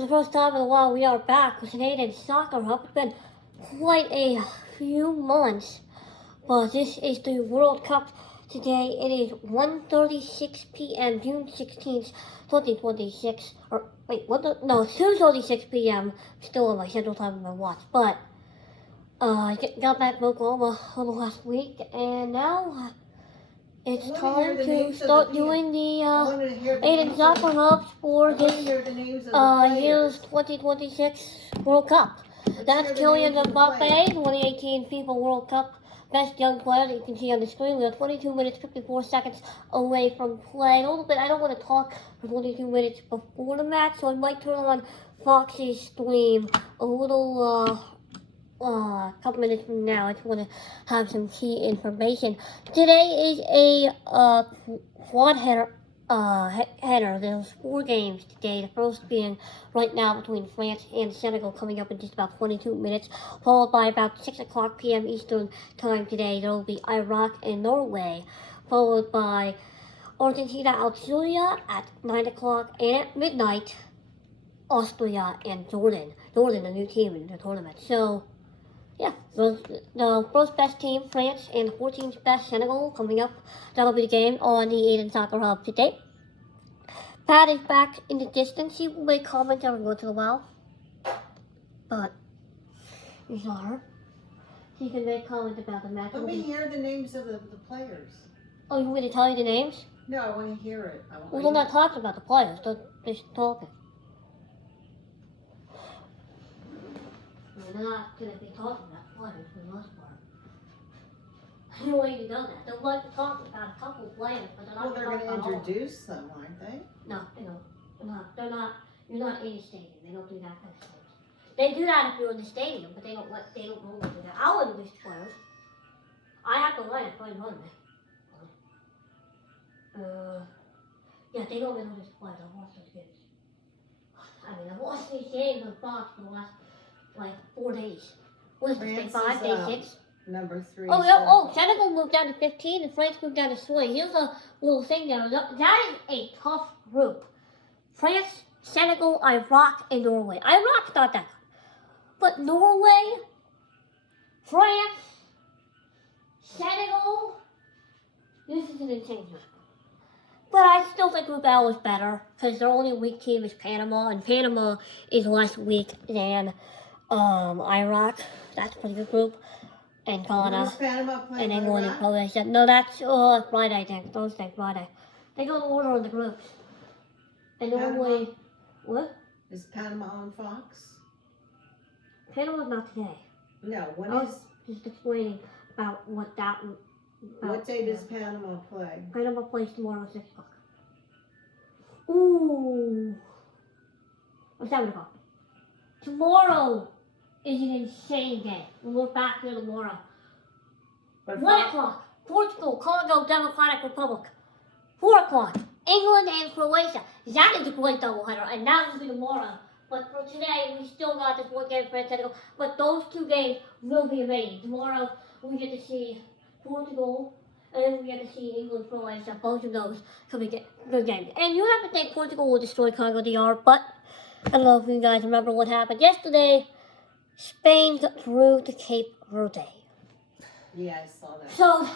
For the first time in a while, we are back with an Aydan Soccer Hub. It's been quite a few months, but this is the World Cup today. It is 1:36 p.m., June 16th, 2026. Or, wait, no, it's 2:36 p.m. Still on my Central Time on my watch. But, I got back from Oklahoma last week, and now it's time to start doing the Aydan Soccer Hubs for this year's 2026 World Cup. That's Kylian Mbappe, 2018 FIFA World Cup best young player that you can see on the screen. We are 22 minutes, 54 seconds away from play. A little bit, I don't want to talk for 22 minutes before the match, so I might turn on Fox's stream a little couple minutes from now. I just want to have some key information. Today is a quad header. There's 4 games today. The first being right now between France and Senegal, coming up in just about 22 minutes, followed by about 6 o'clock p.m. Eastern time today. There will be Iraq and Norway, followed by Argentina, Algeria at 9 o'clock, and at midnight, Austria and Jordan. Jordan, a new team in the tournament. So, yeah, the first best team, France, and the 14th best, Senegal, coming up. That'll be the game on the Aydan Soccer Hub today. Pat is back in the distance. He will make comments every once in a while. But, he's not her. He can make comments about the match. Let me hear the names of the players. Oh, you want me to tell you the names? No, I want to hear it. Well, they're not talking about the players. They're just talking. They're not going to be talking about players for the most part. I don't want you to know that. They'll like to talk about a couple of players, but they're not going to introduce them, aren't they? No, they don't. They're not. You're not in the stadium. They don't do that kind of thing. They do that if you're in the stadium, but they don't normally do that. I'll introduce players. I have to line up right in front of me. Yeah, they don't introduce players. I've watched those games. I mean, I've watched these games on Fox for the last 4 days. What is this, day 5, day 6? Number 3. Oh, yeah, oh, Senegal moved down to 15 and France moved down to 20. Here's a little thing there. That is a tough group. France, Senegal, Iraq, and Norway. Iraq's not that good. But Norway, France, Senegal, this is an insane group. But I still think Group L is better because their only weak team is Panama, and Panama is less weak than Iraq. That's a pretty good group. And Ghana, and England, and Croatia. No, that's Friday, I think. Thursday, Friday. They go in order in the groups. And normally, what? Is Panama on Fox? Panama's not today. No, when I was just explaining about what that. What day does Panama play? Panama plays tomorrow at 6 o'clock. Ooh. Or 7 o'clock. Tomorrow is an insane game. We're back here tomorrow. 1 o'clock, Portugal, Congo, Democratic Republic. 4 o'clock, England and Croatia. That is a great doubleheader, and that will be tomorrow. But for today, we still got this one game for Senegal. But those 2 games will be amazing. Tomorrow, we get to see Portugal, and then we get to see England, Croatia. Both of those could be good games. And you have to think Portugal will destroy Congo DR, but I don't know if you guys remember what happened yesterday. Spain got through to Cape Verde. Yeah, I saw that. So,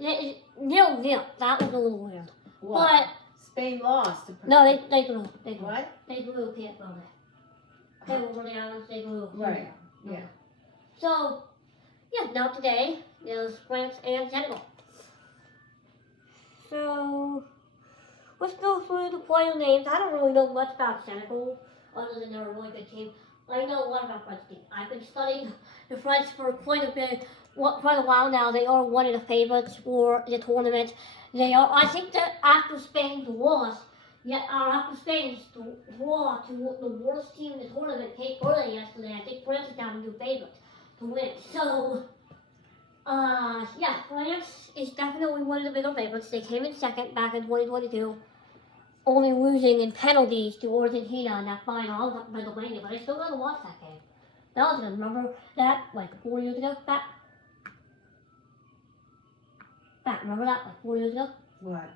0-0. That was a little weird. What? But Spain lost. No, they drew. What? They drew Cape Verde. They were really honest. They drew. Right. Yeah. So, yeah. Now today there's France and Senegal. So, let's go through the player names. I don't really know much about Senegal, other than they're a really good team. I know a lot about French team. I've been studying the French for quite a while now. They are one of the favorites for the tournament. They are. I think that after Spain's loss, after Spain's draw to the worst team in the tournament, Cape Verde yesterday, I think France is now the new favorite to win. So, yeah, France is definitely one of the bigger favorites. They came in second back in 2022. Only losing in penalties to Argentina in that final up in Pennsylvania, but I still got to watch that game. That was good. Remember that 4 years ago? Remember that 4 years ago? What?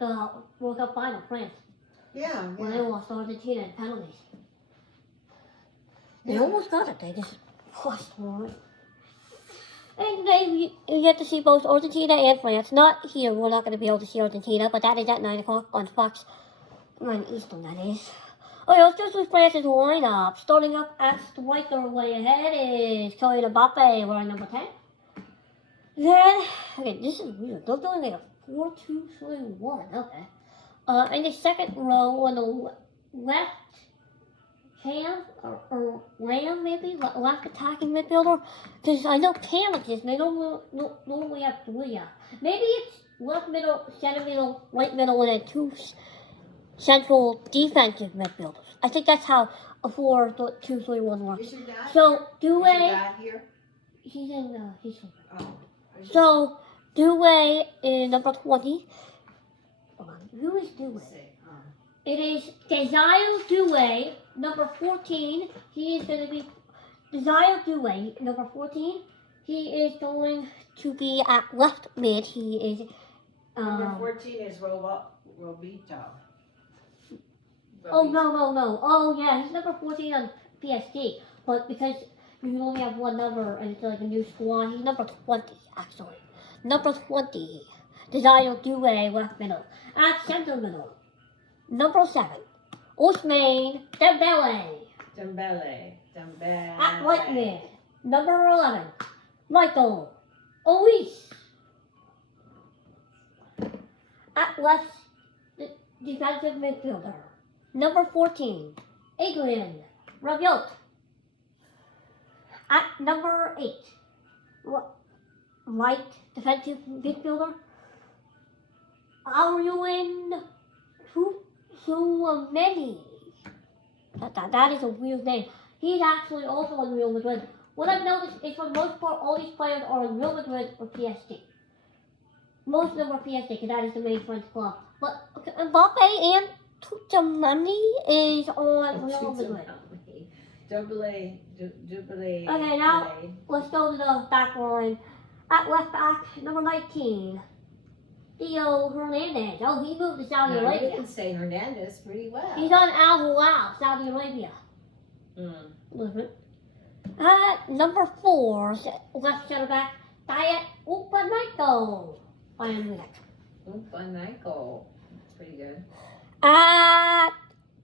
The World Cup final, France. Yeah, when they lost Argentina in penalties. They Yeah. almost got it. They just lost one. And today you get to see both Argentina and France. Not here. We're not going to be able to see Argentina, but that is at 9 o'clock on Fox. 9 Eastern, that is. Okay, let's just with France's lineup. Starting up at striker way ahead is Kylian Mbappe, wearing number 10. Then, okay, this is weird. They're doing like a 4-2-3-1. Okay. In the second row on the left Cam or Lamb maybe, left attacking midfielder. Because I know Cam exists, and they don't normally have three. Maybe it's left middle, center middle, right middle, and then two central defensive midfielders. I think that's how a 4-2-3-1 works. Is your dad? So Is your Doué, dad here? he's in he's. Oh. I just- So Doué is number 20. Hold on, who is Doué? Say, It is Desire Doué, number 14. He is going to be Desire Doué, number 14. He is going to be at left mid. He is Number 14 is Robito. Oh, no. Oh, yeah, he's number 14 on PSG. But because you only have one number and it's like a new squad, he's number 20, actually. Number 20, Desire Doué, left middle. At center middle, number 7, Ousmane Dembele. Dembele. At right mid, number 11, Michael Olise. At left defensive midfielder, number 14, Adrian Rabiot. At number 8, right defensive midfielder, Aurelien Tchouameni. That is a weird name. He's actually also in Real Madrid. What I've noticed is for the most part, all these players are in Real Madrid or PSG. Most of them are PSG, because that is the main French club. But okay, Mbappe and Tchouameni is on Real Madrid. Dembele. Okay, now let's go to the back line. At left back, number 19, Theo Hernandez. Oh, he moved to Saudi You Arabia. can say Hernandez pretty well. He's on Al Hilal, Saudi Arabia. At number 4, left center back, Diet Upamecano. Bayern Munich. Upamecano. That's pretty good. At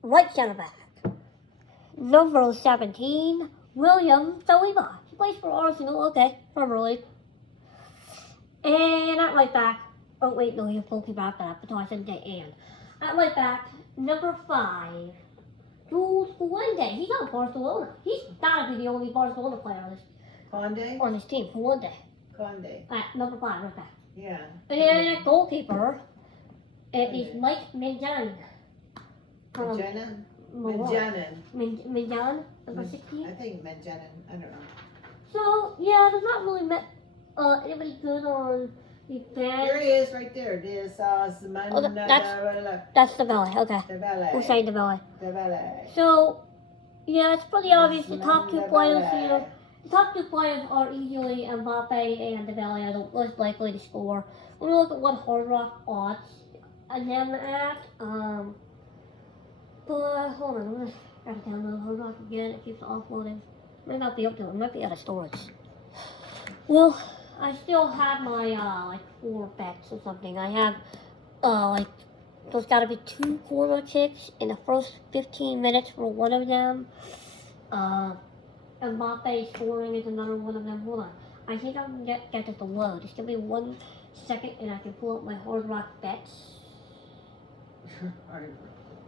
right center back, number 17, William Saliba. He plays for Arsenal, okay, Premier League. And at right back, oh wait, no, he's a bulky back that, but I said and. At right back, number 5, Jules Koundé. He's on Barcelona. He's gotta be the only Barcelona player on this team, Koundé. At number 5, right back. Yeah. And then at goalkeeper, it is Mike Minjan. Minjan, number 16. I think Medjanin. I don't know. So, yeah, there's not really anybody good on the bench. Here he is right there. This that's Dembele, okay. We'll say Dembele. So, yeah, it's pretty obvious the top two players here. The top two players are easily Mbappe and Dembele are the most likely to score. When we look at what Hard Rock odds and them at, but hold on, I'm just gotta download Hard Rock again. It keeps offloading. Might not be up to it. Might be out of storage. Well, I still have my like 4 bets or something. I have like there's got to be 2 corner kicks in the first 15 minutes for one of them. Mbappe scoring is another one of them. Hold on. I think I can get this to load. Just give me 1 second and I can pull up my Hard Rock bets. Hard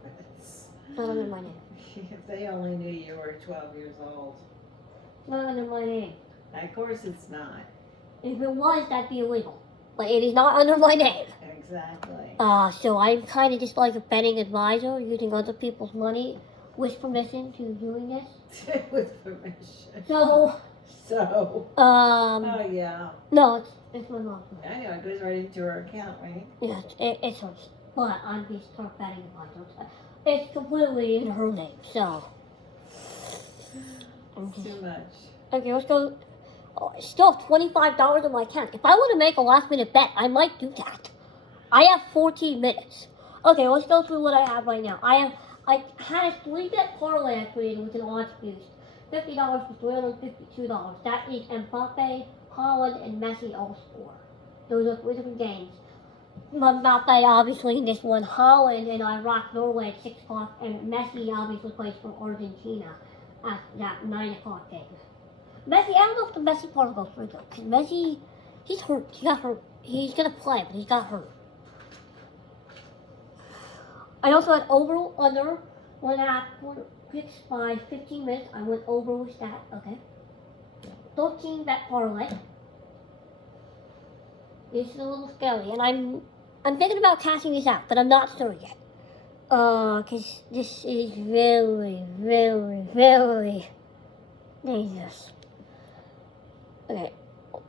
Rock bets. Not under my name. If they only knew you were 12 years old. Not under my name. Of course it's not. If it was, that'd be illegal. But it is not under my name. Exactly. So I'm kind of just like a betting advisor, using other people's money with permission to doing this. With permission. So. Oh yeah. No, it's my mom. I know, it goes right into her account, right? Yeah, it's hers. But I'm just her betting advisor. It's completely in her name, so. Too much. Okay, let's go. Oh, I still have $25 in my account. If I want to make a last minute bet, I might do that. I have 14 minutes. Okay, let's go through what I have right now. I had a 3-bet parlay I created with an odds boost. $50 for $352. That is Mbappe, Holland, and Messi all score. Those are 3 different games. Mbappe obviously in this one, Holland and Iraq, Norway at 6 o'clock, and Messi obviously plays for Argentina at that 9 o'clock game. Messi, I don't know if the Messi part goes through though, because Messi, he's hurt. He got hurt. He's gonna play, but he got hurt. I also had over under 1.5 picks by 15 minutes. I went over with that. Okay. 13 bet parlay. This is a little scary, and I'm thinking about casting this out, but I'm not sure yet. Because this is very, very, very dangerous. Okay.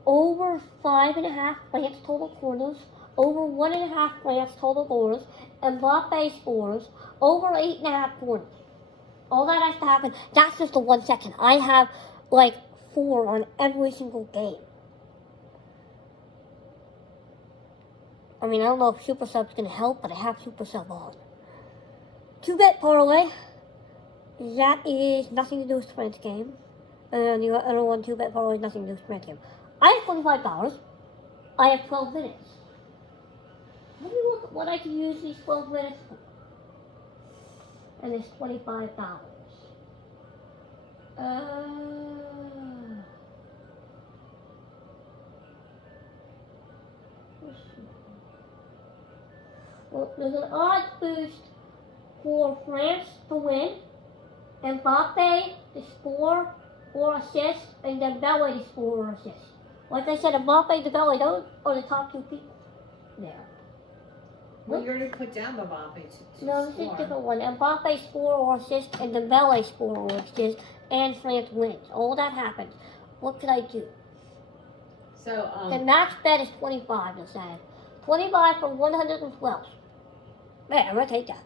Over 5.5 France total corners. Over 1.5 France total goals. Mbappe scores. Over 8.5 corners. All that has to happen. That's just the 1 second. I have like 4 on every single game. I mean, I don't know if Super Sub's going to help, but I have Super Sub on. 2-bet parlay. That is nothing to do with France game. And the other one, 2-bet parlay, nothing to do with France game. I have $25. I have 12 minutes. Let me look at what I can use these 12 minutes for. And it's $25. Well, there's an odds boost for France to win, Mbappe to score or assist, and Dembele to score or assist. Like I said, Mbappe and Dembele, those are the top 2 people there. Well, you're going to put down Mbappe to No, this is score. a different one. Mbappe score or assist, and Dembele score or assist, and France wins. All that happens. What could I do? So, The max bet is 25, let's say. 25 for 112. Man, I'm going to take that.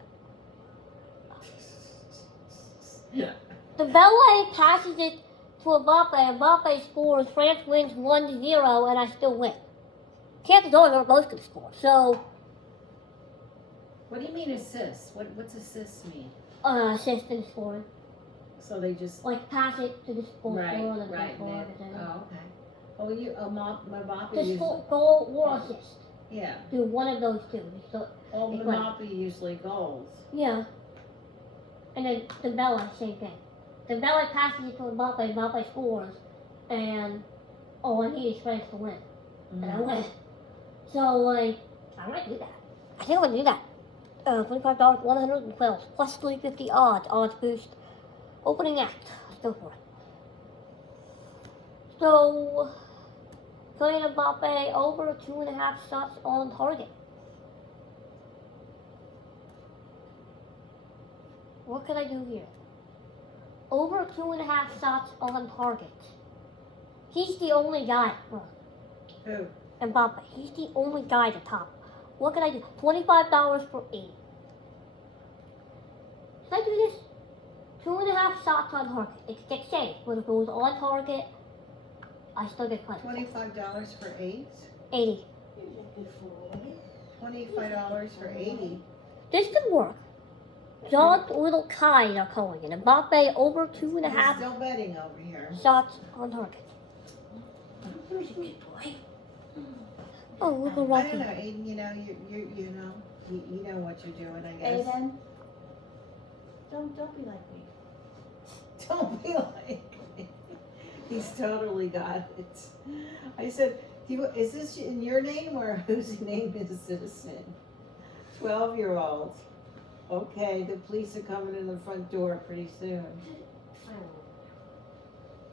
yeah. Dembele passes it to Mbappe. Mbappe scores. France wins 1-0, and I still win. Chances are they're both going to score. So, What do you mean assist? What's assist mean? assist and scoring. So they just Like pass it to the score right. and then Oh, okay. Oh, Mbappe The usually goal or assist. yeah. Do one of those 2. So, Well, Like Mbappe usually goals. yeah. And then Dembele, same thing. Dembele passes it to Mbappe. Mbappe scores, and all I need is France to win, and I win. So like, I might do that. I think I'm gonna do that. $25, 112 plus 350 odds boost. Opening act. Let's go for it. So, Kylian Mbappe over 2.5 shots on target. What could I do here? Over 2.5 shots on target. He's the only guy. Who? Mbappe. He's the only guy at the top. What could I do? $25 for 8. Should I do this? 2.5 shots on target. It gets safe, but if it was on target, I still get credit. $25 for 8? 80. $25 for 80. This could work. John Little Kai are calling it. Mbappe over 2.5 He's still betting over here. shots on target. Oh, look at I don't Rocky. know, Aiden. You know what you're doing. I guess. Aydan, don't be like me. Don't be like me. He's totally got it. I said, is this in your name or whose name is this in? 12-year-old. Okay, the police are coming in the front door pretty soon.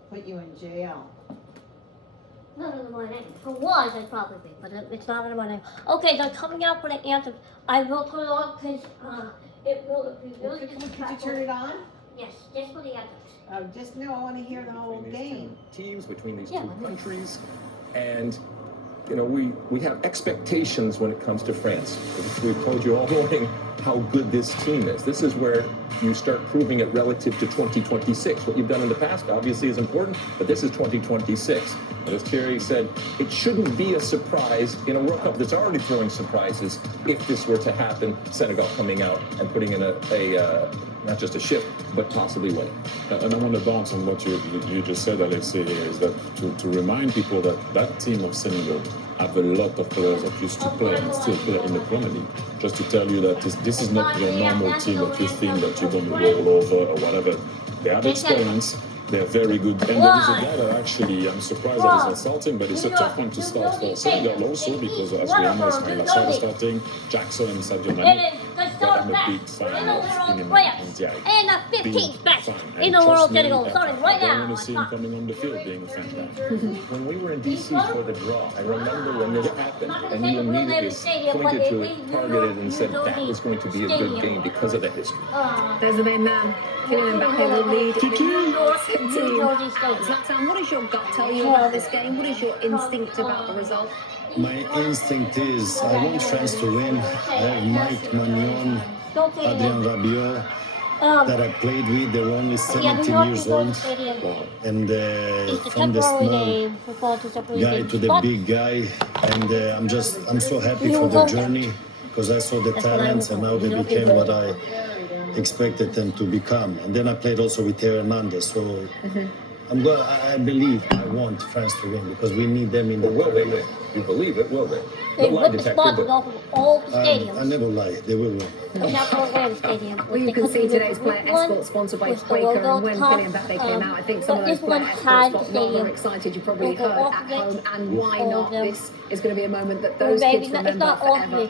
Put you in jail. Not under my name. If it was, I'd probably be, but it's not under my name. Okay, so coming out for the anthem. I will turn it on because it will be really Could you turn it on? Yes, just for the anthem. No, I want to hear the whole Between these game. two teams, between these Yeah. two countries, and we have expectations when it comes to France, which we've told you all morning how good this team is. This is where you start proving it relative to 2026. What you've done in the past obviously is important, but this is 2026. And as Thierry said, it shouldn't be a surprise in a World Cup that's already throwing surprises if this were to happen, Senegal coming out and putting in a not just a shift, but possibly winning. And I want to bounce on what you just said, Alexei, is that to remind people that that team of Senegal have a lot of players that used to play and still play in the Premier League. Just to tell you that this is not your normal team that you think that you're going to roll over or whatever. They have experience. They're very good. And there is a guy that actually, I'm surprised that he's not starting, but it's a tough one to start for Senegal also because as we know, Ismail Assar is starting, Jackson and Sadio Mane. But I'm a big fan of Ndiaye. And the 15th best And in the world trust me, Senegal, starting right I don't now. want to see him coming on the field being a fantastic. When we were in DC for the draw, I remember when this happened, and you immediately pointed to it, targeted, and said that was going to be a good game because of the history. There's the main man. Kylian Mbappe will lead the team. Zlatan, what does your gut tell you about this game? What is your instinct about the result? My instinct is I want France to win. I have Mike Magnon, Adrien Rabiot that I played with. They were only 17 years old. And from the small guy to the big guy. And I'm so happy for the journey because I saw the talents and now they became what I expected them to become. And then I played also with Theo Hernandez. So I believe I want France to win because we need them in the Will they win? You believe it? Will they? They ripped the sponsors off of all the stadiums. I never lie. They will win. Well, you can see today's player escort sponsored by Quaker, and when Kylian Mbappe came out, I think some of those player escorts got rather excited. You probably heard at home, and why not? This is going to be a moment that those kids remember forever,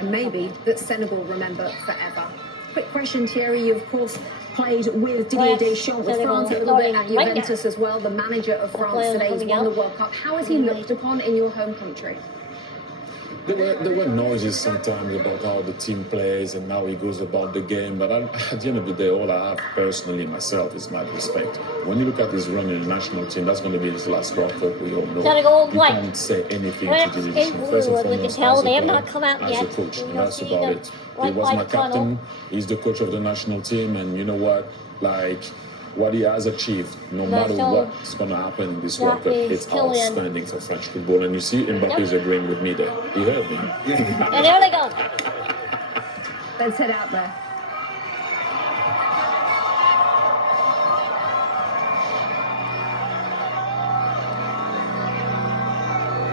and maybe that Senegal remember forever. Quick question, Thierry. You, of course, played with Didier Deschamps with France a little bit at Juventus as well, the manager of France today. He's won the World Cup. How is he looked upon in your home country? There were noises sometimes about how the team plays and how he goes about the game, but at the end of the day, all I have personally myself is my respect. When you look at his run in the national team, that's going to be his last World Cup, we all know. You can't say anything to Didier Deschamps. First and foremost, as a coach, and that's about it. He was my captain, he's the coach of the national team, and you know what, like, what he has achieved, no matter what's going to happen in this World Cup, it's outstanding for French football. And you see Mbappe is agreeing with me there. He heard me. And there they go. Let's head out there.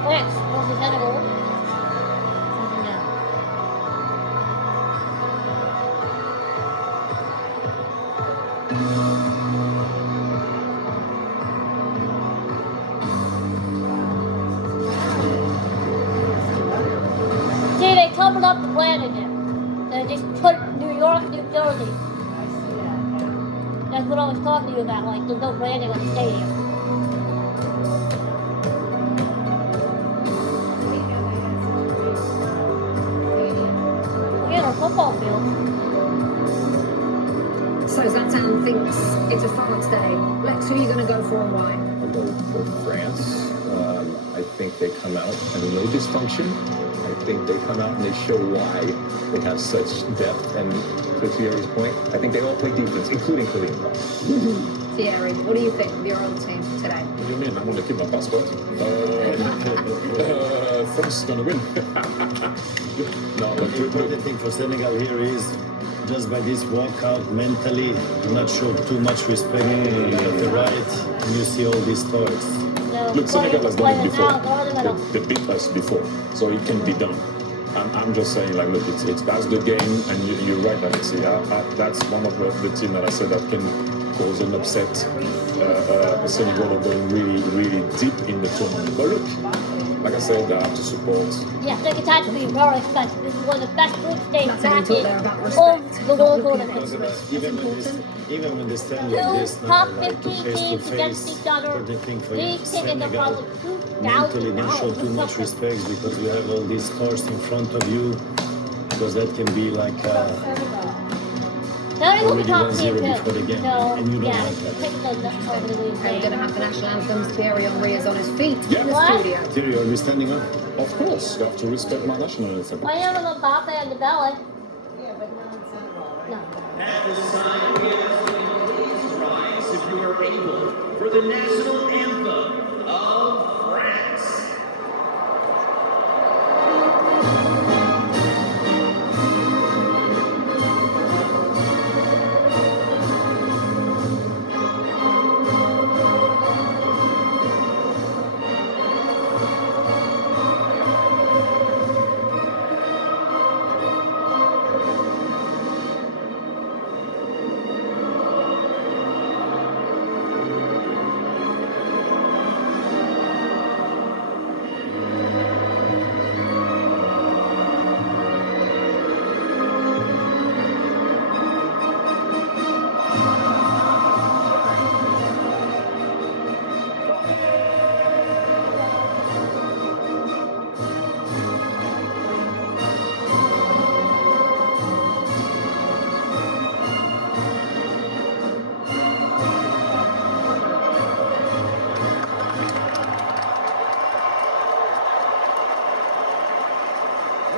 France versus Senegal. See, they covered up the plan again. They just put New York, New Jersey. That's what I was talking to you about, like there's no branding on the stadium. We're in a football field. So Zlatan thinks it's a France day. Lex, who are you going to go for and why? I'll go for France. I think they come out and no dysfunction. I think they come out and they show why they have such depth. And to Thierry's point, I think they all play defense, including Kylian Mbappe. Thierry, what do you think of your own team today? What do you mean? I'm going to keep my passport. France is going to win. No, but The important thing for Senegal here is just by this walkout mentally, do not show too much respect at the right, and you see all these stories. look, Senegal has done it before. They beat us before, so it can be done. I'm just saying, like, look, it's that's the game, and you're right, Alexei. That's one of the team that I said that can cause an upset. Senegal are going really, really deep in the tournament. But look, like I said, I have to support. Yeah, take a time to be very expensive. This is one of the best food states That's how you talk there about of respect. the world tournament. Even when they stand like this Two now, top like 15 face to teams against face, each other. important thing for These tickets are Senegal probably mentally $2,000. don't show too much respect because you have all these stars in front of you, because that can be like Now they will be already top 1-0 team before the too. game, So, and you don't yeah, like that. tickets are over the moon. And we're going to have the national anthems. Thierry Henry is on his feet Yeah. in the What? studio. Thierry, are we standing up? Of course, you have to respect my national anthem. I am on Mbappe and the belly. Yeah, but no. No. At this time, please rise if you are able for the national anthem of France.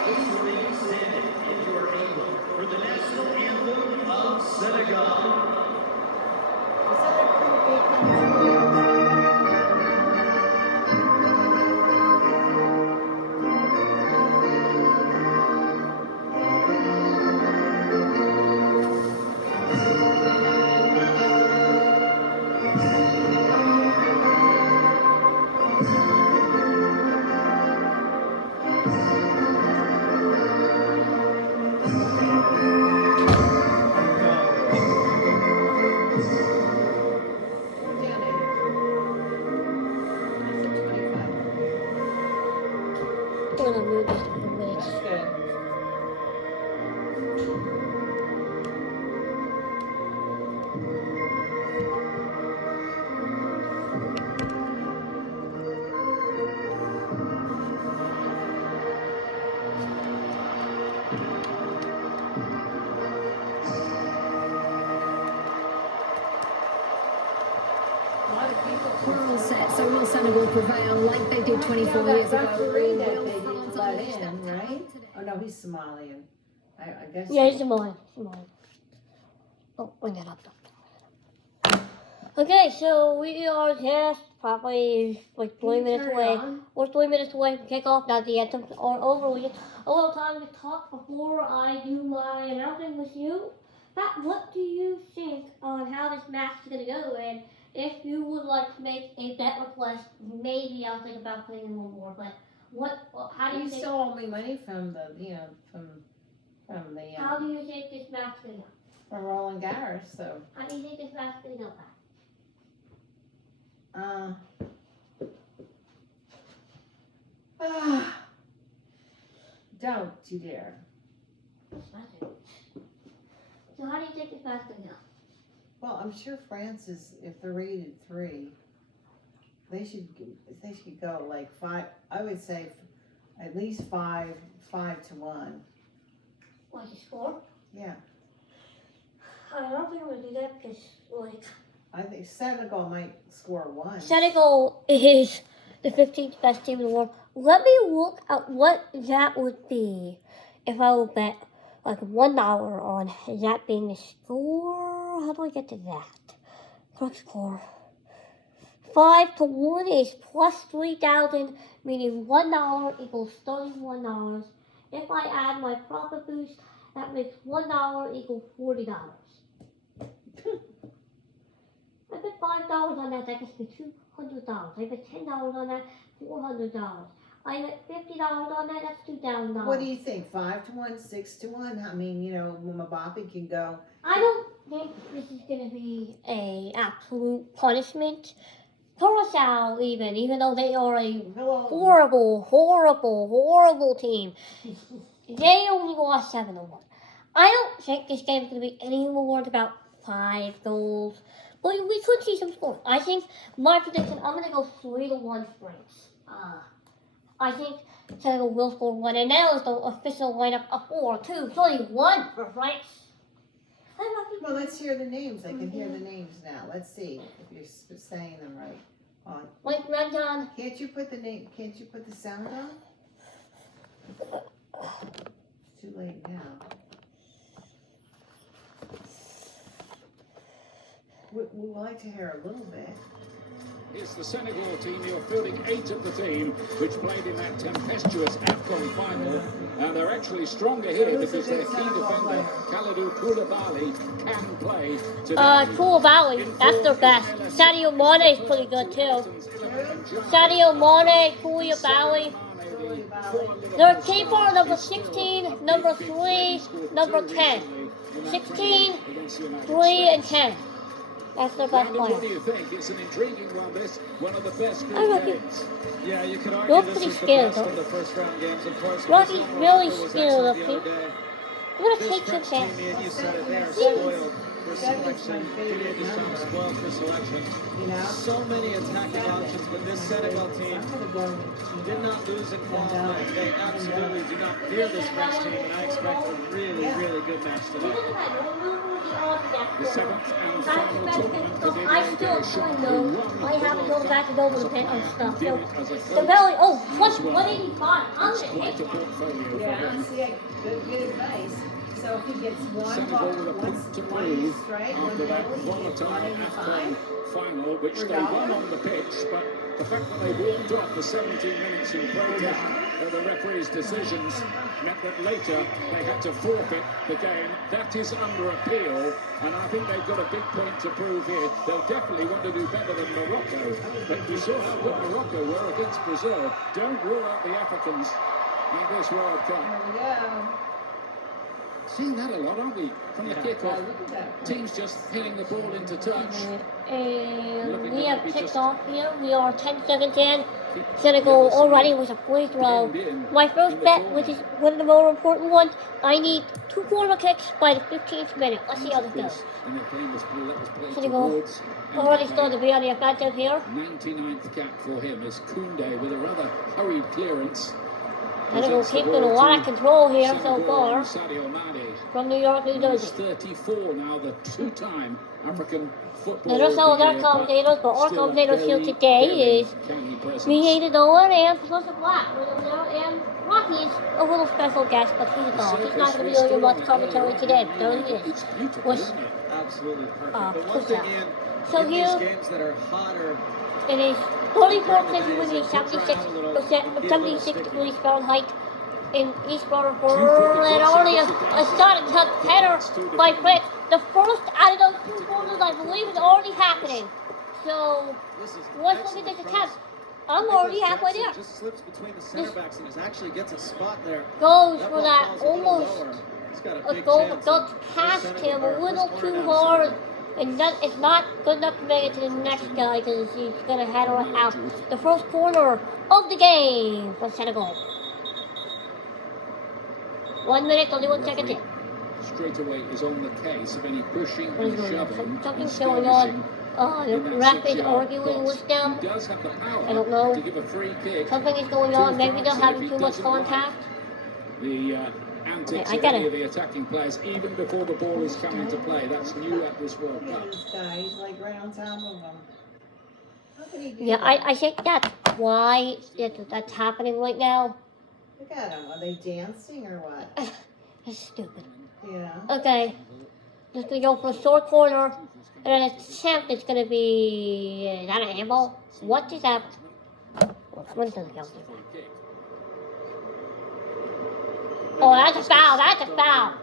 Please remain standing if you are able for the national anthem of Senegal. Is that a pretty big country? We're down to 25. I'm gonna move this a little bit. That's good. A lot of people. We're all set, so will Senegal prevail like they did 24 years ago? Referee that Will they France didn't let unleash their in, right? talent today? Oh no, he's Somalian. I guess. Yeah, it's mine. Oh, bring that up. Okay, so we are just probably like 3 minutes away. We're 3 minutes away from kickoff. Now the anthems are over. We get a little time to talk before I do my announcing with you. Pat, what do you think on how this match is going to go? And if you would like to make a bet request, maybe I'll think about putting in one more. But how do you You think? stole me money from the, from the, How do you think this match is going to go? from Roland Garros, so, How do you think this match is going to go, Pat? don't you dare. So how do you think this match is going to go? Well, I'm sure France is, if they're rated 3, they should go like 5, I would say at least 5 to 1. What, you score? Yeah. I don't think I'm going to do that because, like, I think Senegal might score 1. Senegal is the 15th best team in the world. Let me look at what that would be if I would bet like $1 on that being the score. How do I get to that? Correct score. 5 to 1 is plus 3,000, meaning $1 equals $31. If I add my profit boost, that makes $1 equal $40. I bet $5 on that gets me $200. I bet $10 on that, $400. I bet $50 on that, that's $2,000. What do you think? 5 to 1, 6 to 1? I mean, Mbappe can go. I don't think this is going to be an absolute punishment. Curacao, even though they are a horrible team, they only lost 7-1. I don't think this game is going to be any more than about 5 goals. But we could see some scores. I think my prediction, I'm going to go 3-1 France. I think Senegal will score 1. And now is the official lineup of 4-2-3-1 for France. Well, let's hear the names. I can hear the names now. Let's see if you're saying them right. Like Ranjan. Can't you put the sound on? It's too late now. We like to hear a little bit. It's the Senegal team. You're fielding 8 of the team, which played in that tempestuous AFCON final. And they're actually stronger here because their key defender, Kalidou Koulibaly, can play today. Koulibaly, that's their best. Sadio Mane is pretty good too. Sadio Mane, Koulibaly. Their keeper, number 16, number 3, number 10. 16, 3, and 10. That's their best player. What do you think? It's an intriguing one, this. One of the best I like it. games. Yeah, you could You're argue pretty this is the scared, best though. of the first round games, of course. Rocky's really was scared of excellent me. the other day. I'm gonna This take him French back. team, Ian, you said it there, See? spoiled for selection. Didier Deschamps spoiled for selection. You know? So many attacking options, but this Senegal team did not lose in qualifying. They absolutely do not fear this French team, and I expect a really, really good match today. The 7th and final tournament for I still I haven't gone back and over the pen and stuff. So the value, plus 185. I'm It's gonna quite take a it. portfolio for Yeah, him. see, good advice. So if he gets one Senegal with a point to prove strike, after that volatile AFCON final, which they won on the pitch, but the fact that they walked off for 17 minutes in protest of the referee's decisions meant that later they had to forfeit the game. That is under appeal, and I think they've got a big point to prove here. They'll definitely want to do better than Morocco, but you saw how good Morocco were against Brazil. Don't rule out the Africans in this World Cup. Here we go. Seeing that a lot, aren't we? From the Yeah, kickoff, look at that. teams just hitting the ball into touch. And we have kicked off here. We are 10 seconds in. Senegal already with a free throw. My first bet, which is one of the more important ones, I need 2 corner kicks by the 15th minute. Let's see how this goes. And they're playing this ball that was played Senegal towards already Mbappe. started to be on the offensive here. 99th cap for him as Koundé with a rather hurried clearance. Senegal keeping a lot of control here so far Sadio Mane. from New York, New He's Jersey. 34 now, the 2-time African footballer. Now, that's all of the their year, commentators, but our still a commentators here very, today very is canny presence. me, Aydan Soccer, and Professor Black. And Rocky's a little special guest, but he's a dog. He's not going to be doing much commentary today. There he is. It's beautiful, Was- isn't it? Absolutely perfect. Uh, The one push thing, out. Ian, So in here- these games that are hotter, It is 34% humidity, 76%, 76 degrees Fahrenheit in East Rutherford. And already a shot attempt header by Fritz. The first out of those 2 corners, I believe, is already happening. So this is let's look at this attempt. I'm already halfway there. Just slips between the center backs and just actually gets a spot there. Goes That for ball that falls a little almost lower. He's got a big goal, chance. got This past Senegal- him a or little first too corner hard. down And that it's not good enough to make it to the next guy because he's going to header it out. The first corner of the game for Senegal. 1 minute, 31 seconds in. Straight away is on the case of any pushing What is and going on? shoving. Something's and going on. skirmishing The in that ref is 6-yard arguing box. with them. He does have the power I don't know. to give a free kick. Something is going on. Maybe they're having too much contact. The antics Okay, I of get any it. of the attacking players, even before the ball is coming to play. That's new at this World Look Cup. at this guy. He's like right on top of him. How can he do Yeah, that? I think that's why that's happening right now. Look at him. Are they dancing or what? That's stupid. Yeah. Okay. Just gonna go for a short corner. And an attempt is gonna be. Is that an handball? What is that? What is that? Oh, that's a foul. That's a foul.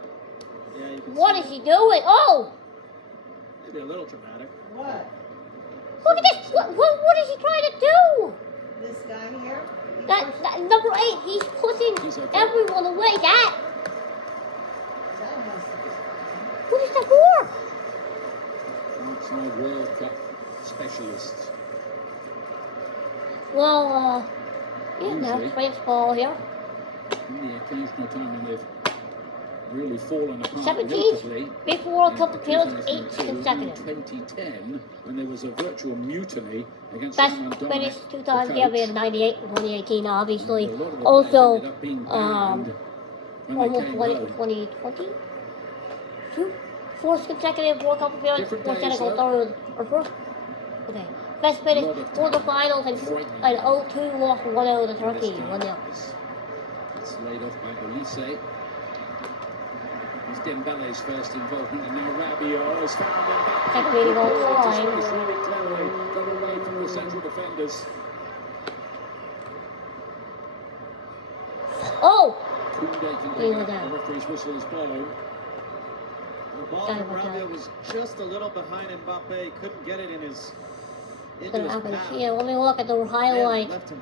Yeah, you can What see is he doing? Oh! maybe a little dramatic. What? Look at this! What is he trying to do? This guy here? He That pushed- number 8, he's pushing He's okay. everyone away. That that has to be- what is that for? France no World Cup specialists. Well, yeah, that's France ball here. In the occasional time when they've really fallen apart 17th, notably. big World Cup In appearance, 8 2002 consecutive. and 2010, when there was a virtual mutiny against Best someone finish Dominic 2 times, the yeah, we coach. had 98 and 2018, obviously. And a lot of the players Also, ended up being banned when they almost came late home. 2020. 4th consecutive World Cup appearance Different for days, Senegal, though. 3rd or 1st. Okay. Best finish, A lot of quarterfinals and frightening. 0-2 lost 1-0 to Turkey, This time 1-0. It's laid off by Olise. It's Dembele's first involvement, and now Rabiot has found Mbappe. Second really long Just time. finished really cleverly, got away from the central defenders. Oh! Koundé can Yeah, pick up. that. The referee's whistle is blown. The ball Got it, from got it. Rabiot was just a little behind Mbappe. He couldn't get it into his path. Here, let me look at the And highlight. left him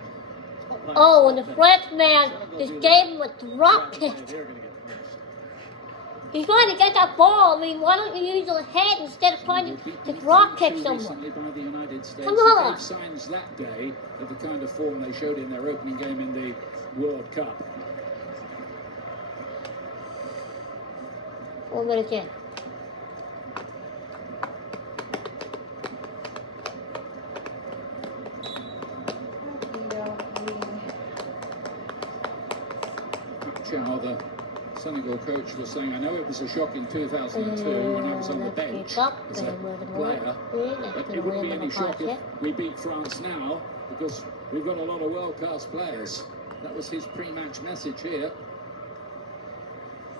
by Oh, and the himself, French man Senegal just do gave that. him a drop Yeah, kick. they're gonna get punished. He's trying to get that ball. I mean, why don't you use your head instead of trying to drop kick someone? Recently by the United States. Come on. They gave signs that day of the kind of form they showed in their opening game in the World Cup. 4 minutes in. Chow, the Senegal coach, was saying, I know it was a shock in 2002 when I was on the bench as a player, but it wouldn't be any shock if we beat France now because we've got a lot of world-class players. That was his pre-match message here.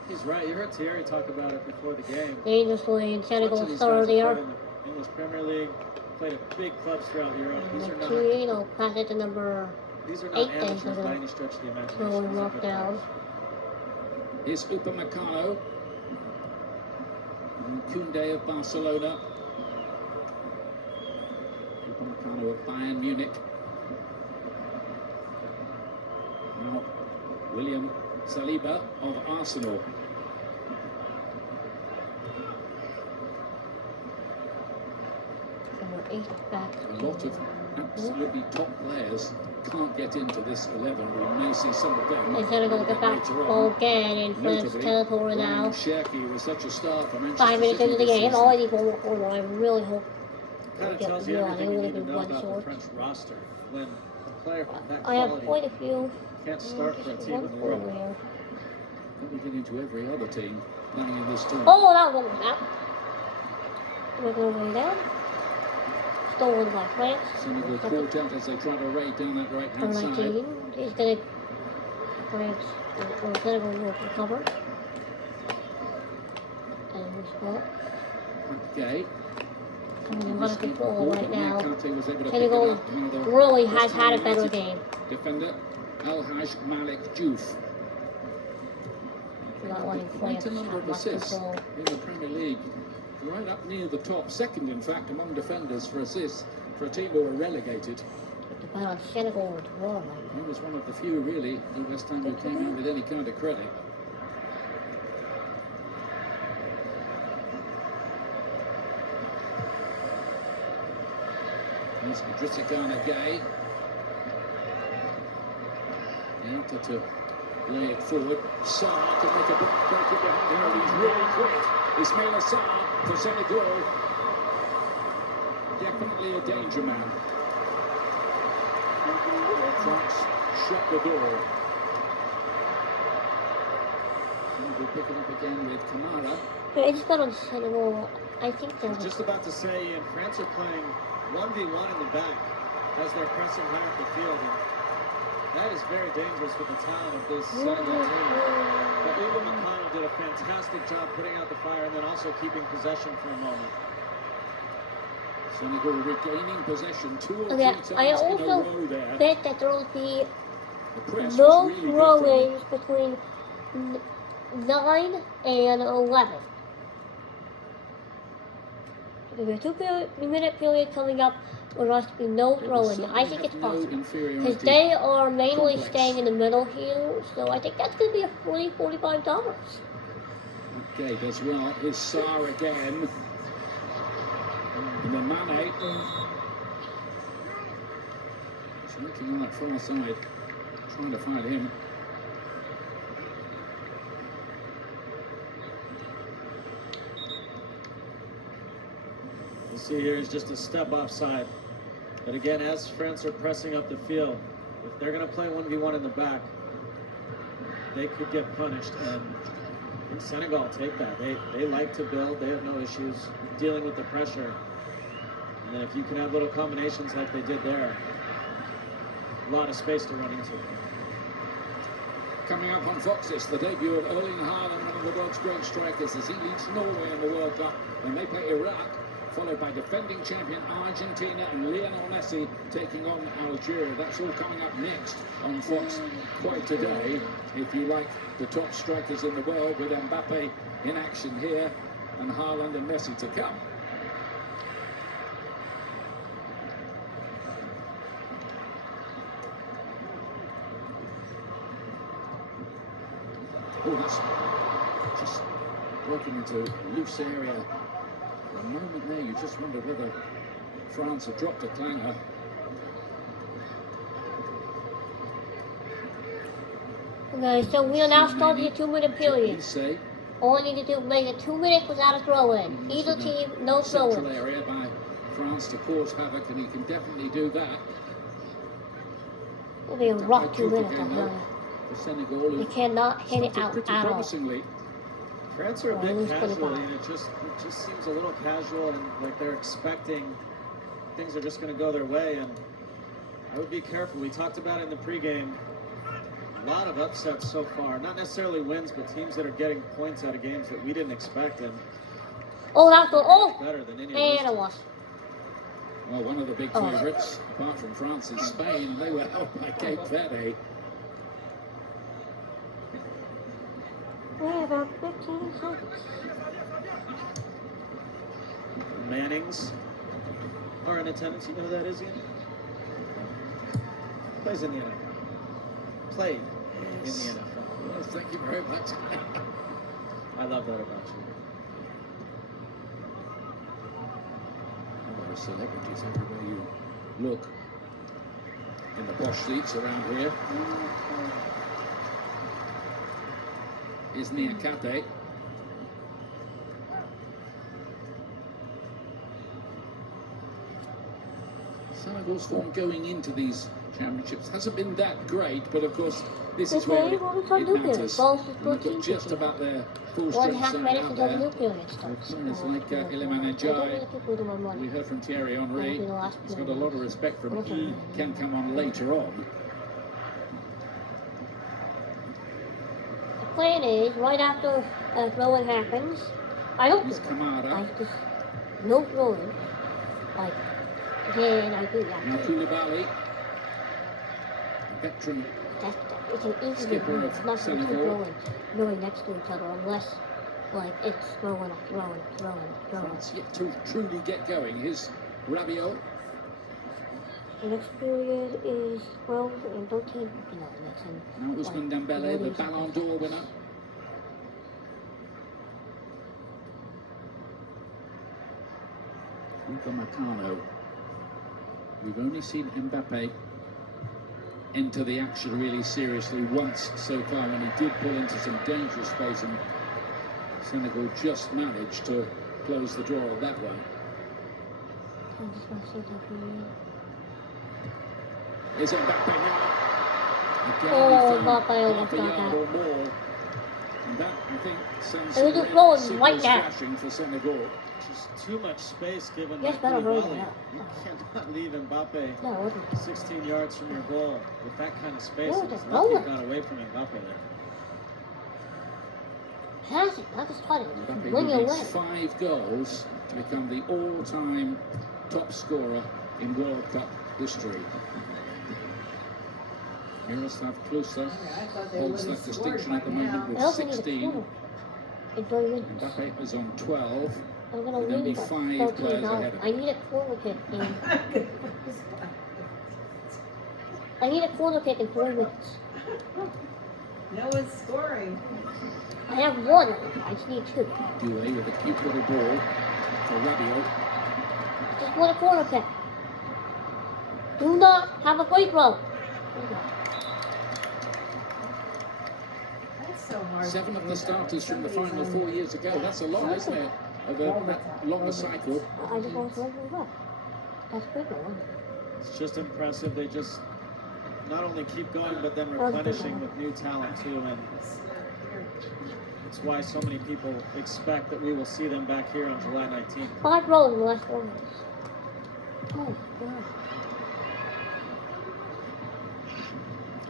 He's right. You heard Thierry talk about it before the game. Dangerously in Senegal Bunch of these third guys have there. played in the English Premier League, played at big clubs throughout Europe. These are not Martino pass it to number 8 then. amateurs by any stretch of the imagination. So we These are walk good down. players. Here's Upamecano. And Koundé of Barcelona. Upamecano of Bayern Munich. Now, William Saliba of Arsenal. Number 8 back. A lot of absolutely top players can't get into this 11. We may see some of them. And Senegal get back later on. ball again in French Notably, territory now. Ryan Cherki was such a star for Manchester 5 minutes City into the this game, season. already 4-4. I really hope Kind we of get tells you one. It everything would you have need to been know one about the short. French roster. When a player of that I have quality quite a few. can't start for a Just team in one the forward world. here. Probably get into every other team playing in this tournament. Oh, that one was out. We're going way down. Stolen by France. Senegal caught out as they try to raid down that right-hand Number side. 19 is going to France or Senegal will recover. And we spot. Okay. Coming in under control right now. Kante was able to pick it Senegal up. Now the really West has Ham had a better United game. Defender Al-Haj Malik Diouf. Not letting Quite France a number have of much assists control. in the Premier League. Right up near the top, second in fact among defenders for assists for a team who were relegated. Depend on Senegal to draw right He was one of the few really in West Ham who came out with any kind of credit. Here's Idrissa Gana Gay. Out to lay it forward. Sarr can make a break it behind here. He's really quick. Ismaila Sarr for Senegal. Definitely a danger man. France shut the door. And we'll pick it up again with Kamara. But it's been on Senegal. I think I they're was just about to say, and France are playing 1v1 in the back as they're pressing high up the field. And that is very dangerous with the talent of this Senegal team. But Upamecano did a fantastic job putting out the fire and then also keeping possession for a moment. Senegal regaining possession 2 or 3 Okay, times I in a also row there. bet that there will be The press no was really good from throw-ins between 9 and 11. There'll be a 2-minute period coming up where there has to be no throw-ins. I think it's possible. Because they are mainly complex. staying in the middle here, so I think that's going to be a free $45. Okay, does well. Here's Sarr again. And then Mane. He's working on that far side, trying to find him. You see here is just a step offside. But again, as France are pressing up the field, if they're going to play 1v1 in the back, they could get punished. And I think Senegal will take that. They like to build. They have no issues dealing with the pressure. And then if you can have little combinations like they did there, a lot of space to run into. Coming up on Fox, it's the debut of Erling Haaland, one of the world's great strikers, as he leads Norway in the World Cup. Then they play Iraq, followed by defending champion Argentina and Lionel Messi taking on Algeria. That's all coming up next on Fox. Quite a day, if you like the top strikers in the world, with Mbappe in action here and Haaland and Messi to come. Oh, that's just broken into a loose area. For a moment there, you just wondered whether France had dropped a clanger. Okay, so we are now starting a 2-minute period. All I need to do is make it 2 minutes without a throw-in. Either team, no throw-in. Central area by France to cause havoc, and he can definitely do that. It'll be a rough 2 minutes, I'm telling you. For Senegal, You cannot hit it out at all. France are a bit casual, and it just seems a little casual, and like they're expecting things are just going to go their way. And I would be careful. We talked about it in the pregame. A lot of upsets so far. Not necessarily wins, but teams that are getting points out of games that we didn't expect. And oh, that's the better than any and of it was. Well, one of the big favourites, apart from France, is Spain. They were helped by Cape Verde. We're about 15 seconds. Mannings are in attendance. You know who that is, Ian? Plays in the NFL. Played in the NFL. Well, thank you very much. I love that about you. There are celebrities everywhere you look. In the posh seats around here. Is Niakate. Senegal's form going into these championships hasn't been that great, but of course this is where it matters. They've got just about their full strength out there. Players like Iliman Ndiaye, we heard from Thierry Henry. He's got a lot of respect for him. He can come on later on. The plan is, right after throwing happens, I don't do it. I just, no throwing. Like, then I do that. Now Koulibaly, veteran It's an easy skipper move. of It's not going to keep Senegal. going next to each other unless, like, it's throwing. France yet to truly get going. Here's Rabiot. The next period is 12 and 13. No, that's in. Now Ousmane Dembele, the Ballon d'Or winner. Upamecano. We've only seen Mbappe enter the action really seriously once so far, when he did pull into some dangerous space, and Senegal just managed to close the draw on that one. Is Mbappe now? Again, Mbappe almost half a got yard that. or more. And that, I think, sends It was some a throw signals right there. flashing for Senegal. Just too much space given Yes, by better hurry Koulibaly. it up. You cannot leave Mbappe No, it wasn't. 16 yards from your goal with that kind of space. No, It's just lucky roll it it. got away from Mbappe there. Pass it, not just try it. Mbappe Win your needs way. 5 goals to become the all-time top scorer in World Cup history. Miroslav Klose holds that distinction at the moment I with also need a 16. corner. Enjoy wins. Mbappe is on 12. I'm gonna with only leave 5 13 players now. ahead of I him. need a corner kick I need a corner kick in 4 minutes. No one's scoring. I have 1. I just need 2. Doué with a cute little ball for Rabiot. Just want a corner kick. Do not have a free throw. That's so hard. 7 of the starters from the final 4 years ago. That's a lot, isn't it? Of that longer cycle. I just want to throw it. That's free throw, isn't it? It's just impressive. They just not only keep going, but then replenishing with new talent too. And it's why so many people expect that we will see them back here on July 19th. 5 rolls in the last 4 minutes. Oh, God.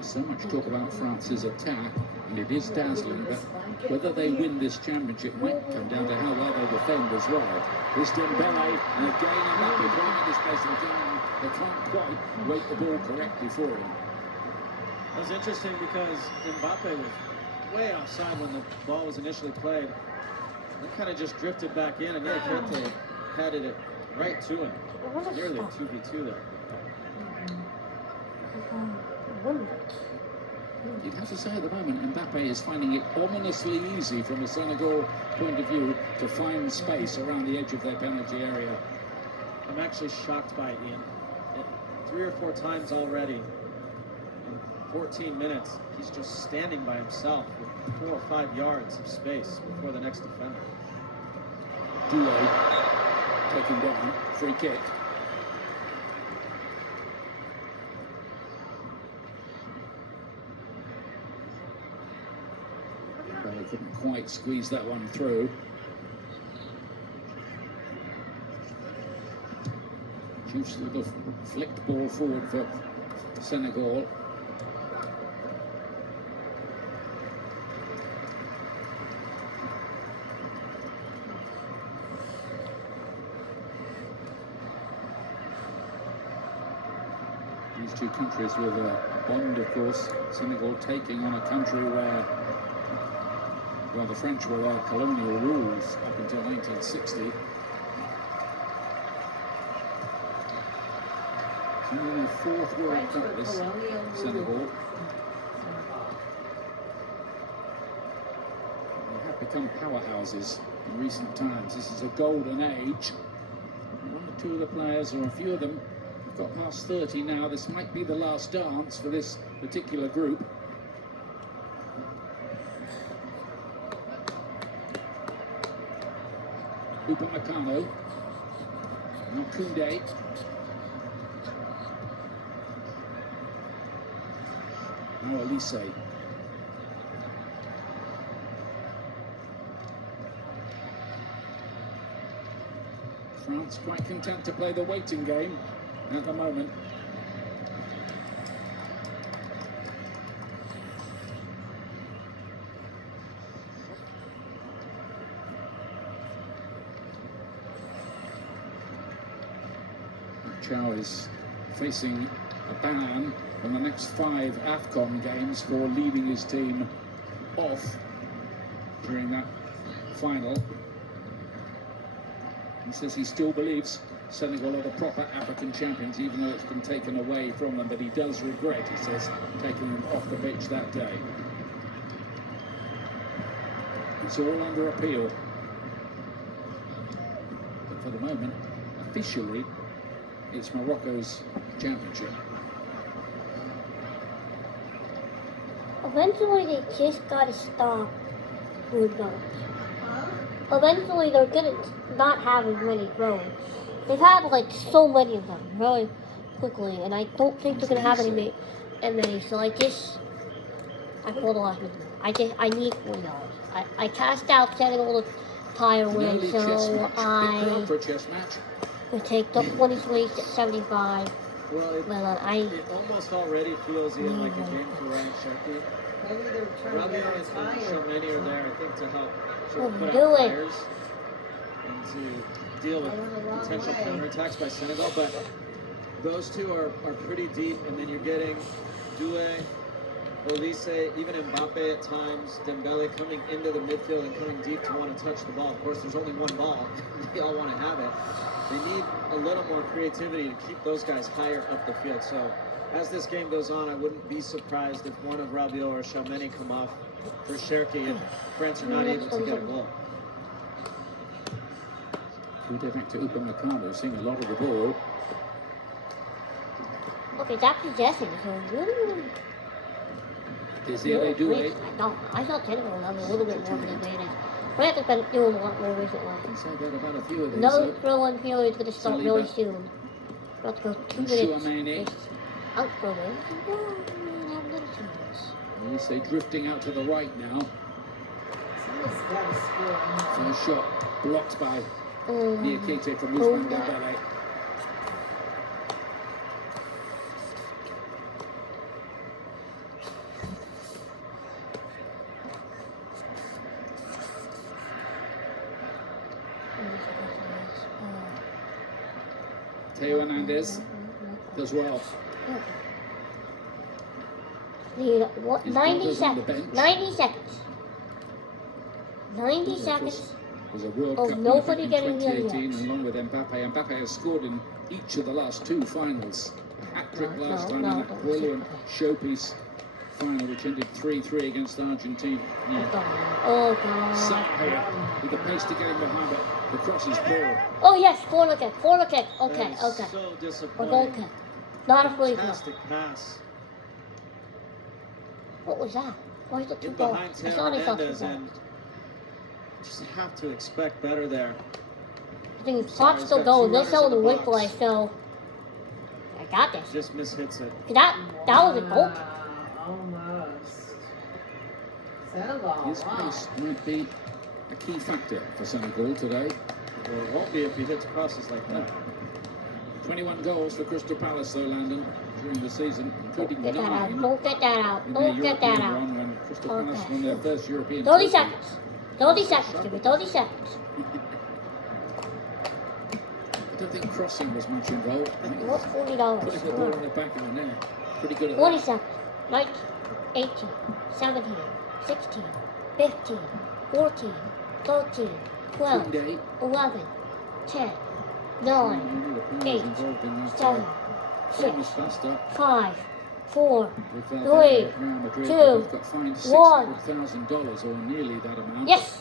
So much talk about France's attack, and it is dazzling, but whether they win this championship might come down to how well they defend as well. Here's Dembele, and again Mbappe pulling in his place, and again they can't quite weight the ball correctly for him. That was interesting because Mbappe was way offside when the ball was initially played. He kind of just drifted back in, and Kante headed it right to him. Nearly a 2v2 there. You'd have to say at the moment, Mbappe is finding it ominously easy from a Senegal point of view to find space around the edge of their penalty area. I'm actually shocked by it, Ian. 3 or 4 times already in 14 minutes, he's just standing by himself with 4 or 5 yards of space before the next defender. Doué taken down, free kick. They couldn't quite squeeze that one through. Juice little flicked ball forward for Senegal. These two countries with a bond, of course. Senegal taking on a country where, well, the French were their colonial rules up until 1960. It's only their 4th World Cup, this Senegal. They have become powerhouses in recent times. This is a golden age. 1 or 2 of the players, or a few of them, have got past 30 now. This might be the last dance for this particular group. Upamecano, now Koundé, now Elise. France quite content to play the waiting game at the moment. Chow is facing a ban from the next 5 AFCON games for leading his team off during that final. He says he still believes Senegal are the proper African champions, even though it's been taken away from them, but he does regret, he says, taking them off the pitch that day. It's all under appeal. But for the moment, officially, it's Morocco's championship. Eventually, they just gotta stop good goals. Eventually, they're gonna not have as many goals. They've had like so many of them really quickly, and I don't think they're gonna have any. So I pulled off with them. I need $40. I cast out Senegal to tire win, so I would take the 23 to 75. Well, it almost already feels like a game for Ryan Cherki. Maybe they're trying to get and Chouameni are there, I think, to help sort of put Do out it. fires and to deal with potential counterattacks by Senegal. But those two are pretty deep, and then you're getting Doué, Olise, even Mbappe at times, Dembele coming into the midfield and coming deep to want to touch the ball. Of course, there's only one ball. They all want to have it. They need a little more creativity to keep those guys higher up the field. So as this game goes on, I wouldn't be surprised if one of Rabiot or Chouameni come off for Cherki if France are not able to get a goal. Koundé back to Upamecano, seeing a lot of the ball. Okay, that possession is really. Desiree Doué. I thought Senegal would have a little bit more of an advantage. France has been doing a lot more recently. So that about a few of these. Another throw-in period is going to start really soon. About to go 2 minutes. Chouameni. Out for a win. You say drifting out to the right now. Somebody's got to score. First shot blocked by Niakite from Ousmane Dembele. Teo Hernandez does well. Need His 90 brother's on the seconds. bench. 90 seconds. 90 seconds. Was a World of Cup nobody winner in getting near 2018, yet. along with Mbappe. Mbappe has scored in each of the last 2 finals. A hat-trick last time in that don't brilliant listen showpiece final, which ended 3-3 against Argentina. Oh God. Salah with the pace to get him behind, but the cross is poor. Oh yes, corner kick. Corner kick. Okay, That is okay. So Or disappointing. goal kick. Not a free throw. Fantastic pass. What was that? Why is it 2 In balls? behind I Teo thought I saw 2 Hernandez, balls. and just have to expect better there. I think the clock's still going. They'll show the replay, so I got this. Just mishits it. That was a goal. Almost. Senegal. His Wow. pace might be a key factor for Senegal today. Well, it won't be if he hits crosses like that. 21 goals for Crystal Palace, though, Landon, during the season, including Get that out. 9 Don't get that out. in their Don't get that European out. run when Crystal Palace Okay. won their first European 30 title. seconds. 30 seconds. Give me 30 seconds. I don't think crossing was much involved. I think What's $40? putting the ball in the back of the net. Pretty good at 40 that. seconds. 19, 18, 17, 16, 15, 14, 13, 12, Koundé, 11, 10, 9, one of the players 8, involved in that 7, famous 6, bust-up 5, 4, with 3, Valverde at Real Madrid. 2, They've got fined one. $600,000 or nearly that amount. yes!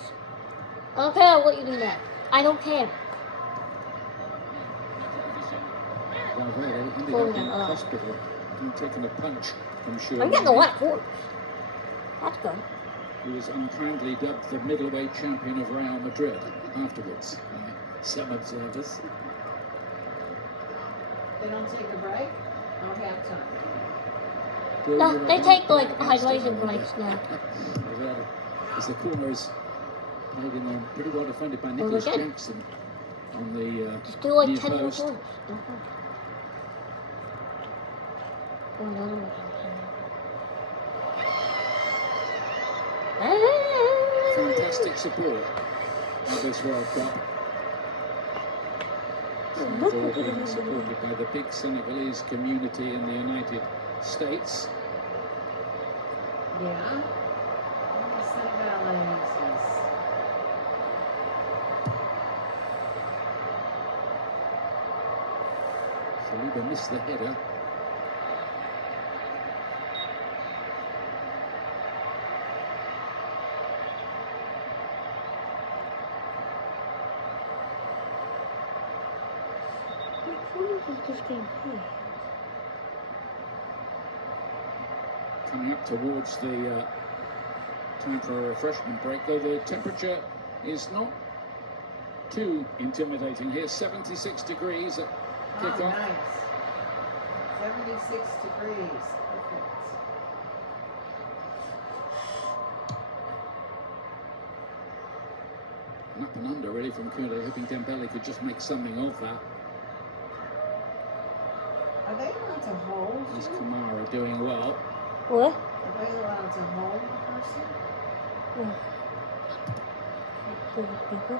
I don't care what you do now. I don't care. Valverde ended Pulling up in it up. hospital and taking a punch from Sure. I'm getting a lot of corners. That's good. He was unkindly dubbed the middleweight champion of Real Madrid afterwards by some observers. They don't take a break? Oh, halftime. No, they take like hydration breaks now. As the corner is played in there, pretty well defended by Well, Nicholas again. Jackson on the Just do like near 10 more post. corners. Oh, another one. Fantastic support of this World Cup. Senegal being supported by the big Senegalese community in the United States. Yeah. Senegalese. Saliba missed the header. This game Coming up towards the time for a refreshment break, though the temperature is not too intimidating here. 76 degrees at Oh, kickoff. nice. 76 degrees. Perfect. And up and under really from Koundé, hoping Dembele could just make something of that. Are they allowed to hold Is you? Kamara doing well? What? Are they allowed to hold the person? People.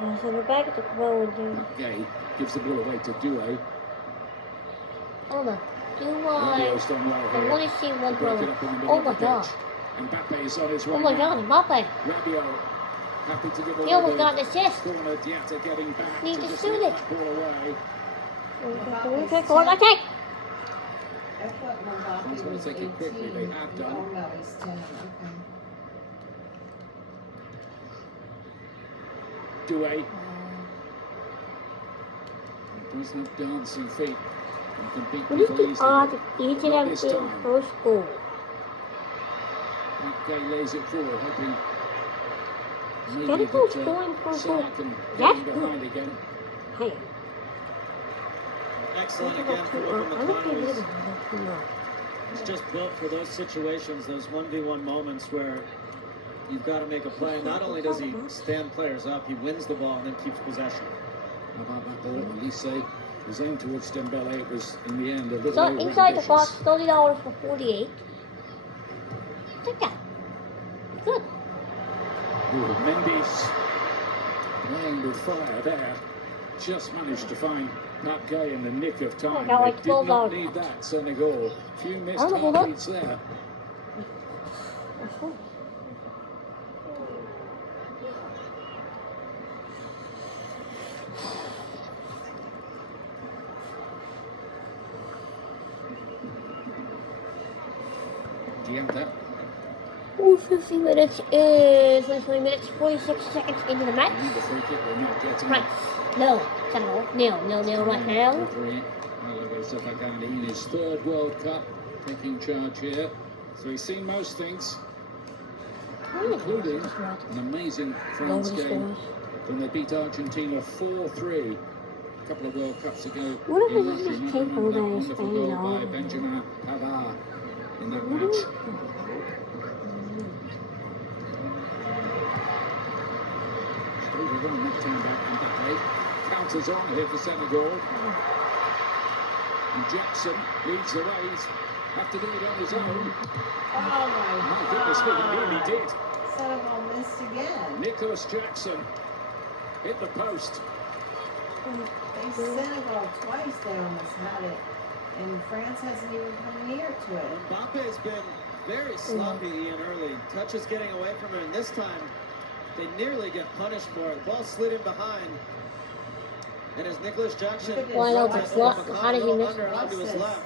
I send it back at the ball again. Gay gives the ball away to Doué. Hold on. Do Rabiot's done well I here. want to see one To break it throw. up in the middle Oh of my the god. pitch. Mbappe is on his way Oh my now. god, Mbappe. Rabiot happy to give away He almost the got an assist. corner. Diatta getting back Need to to just shoot get it. that ball away. Okay, corner attack. I thought Mbappe Someone's gonna was take 18. it quickly. They have done. Oh no, he's 10. Okay. Doué does have dancing feet and can beat What is people the easily. odds of each and Not every this game time. first goal? Gay lays it forward, hoping maybe Senegal that scoring first goal. Salah can get That's him good. behind again. Hey, Excellent look again at from that Ruben I don't care McConnell. about too much. It's just built for those situations, those 1v1 moments where you've got to make a play. Not only does he stand players up, he wins the ball and then keeps possession. How about that ball? Elise was aimed towards Dembele. It was, in the end, a little So inside the overambitious. box, $30 for 48. Take that. Good. Ooh, Mendes playing with fire there. just managed to find that guy in the nick of time. got like They did 12 not hours need left. that, Senegal. Few missed Oh, hold on. heartbeats there. Do you have that? Ooh, 50 minutes is 20 minutes, 46 seconds into the match. The free kick, they're not getting Right. it. No, Senegal. Nil right now. 3-3. In his third World Cup, taking charge here. So he's seen most things, including an amazing France game when they beat Argentina 4-3 a couple of World Cups ago What in if Russia. this And I came remember that over wonderful Spain goal by or- Benjamin Pavard in that match. Stayed on that time back in that day. Counters on here for Senegal. And Jackson leads the way. He's have to do it on his own. Oh My goodness me, he nearly did. Senegal missed again. Nicholas Jackson hit the post. They Senegal twice, they almost had it. And France hasn't even come near to it. Mbappe's been very sloppy, Ian, early. Touch is getting away from him, and this time they nearly get punished for it. The ball slid in behind. And as Nicholas Jackson Look at this. Why not? Watch What? How did he miss? under onto his this. left.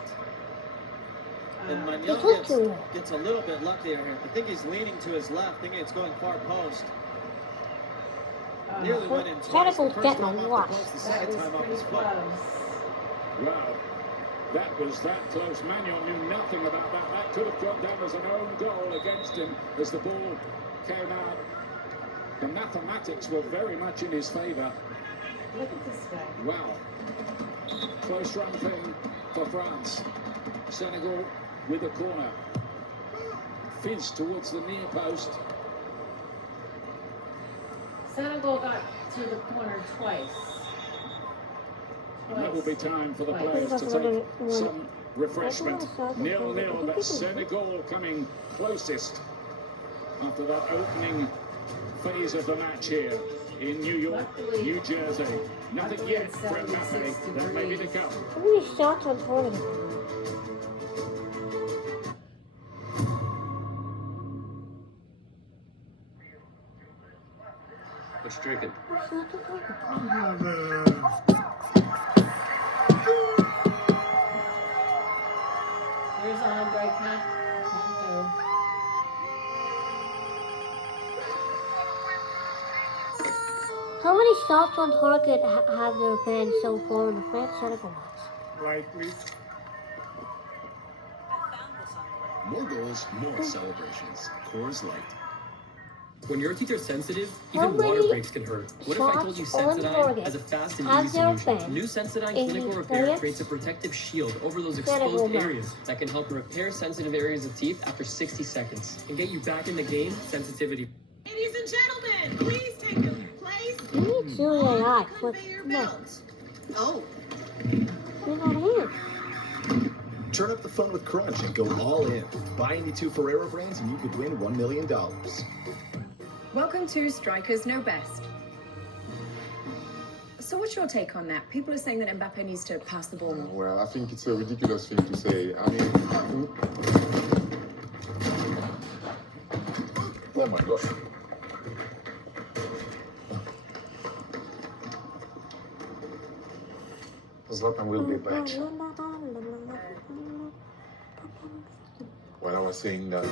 And Uh, He Magnon took to it. gets a little bit luckier here. I think he's leaning to his left, thinking it's going far post. Nearly went in twice. The Senegal's first getting time a off lot. the post, the that second was time off pretty his foot. close. Wow. That was that close. Magnon knew nothing about that. That could have gone down as an own goal against him as the ball came out. The mathematics were very much in his favour. Look at this guy. Wow. Close run thing for France. Senegal with a corner. Fizz towards the near post. Senegal got to the corner twice. And that will be time for the Twice. players to take some refreshment. 0-0, but Senegal coming closest after that opening phase of the match here in New York, New Jersey. Nothing Luckily yet it's for Mbappe. 76 That may be to degrees. come. How many shots on target? What's drinking? What's not on target? Here's Andre Cat. How many shots on target have there been so far in the France Senegal match? Right, please. More goals, more celebrations. Coors Light. When your teeth are sensitive, even water breaks can hurt. What if I told you Sensodyne has a fast and easy solution? New Sensodyne Clinical Repair creates a protective shield over those exposed areas that can help repair sensitive areas of teeth after 60 seconds and get you back in the game. Sensitivity. Ladies and gentlemen, please take your place We need Julia on Eye. the What? conveyor No. belt. Oh, We're not here. Turn up the fun with Crunch and go all in. Buy any 2 Ferrero brands and you could win $1 million. Welcome to Strikers Know Best. So what's your take on that? People are saying that Mbappe needs to pass the ball more. Well, I think it's a ridiculous thing to say. I mean, oh my gosh. Zlatan will be back. When I was saying that.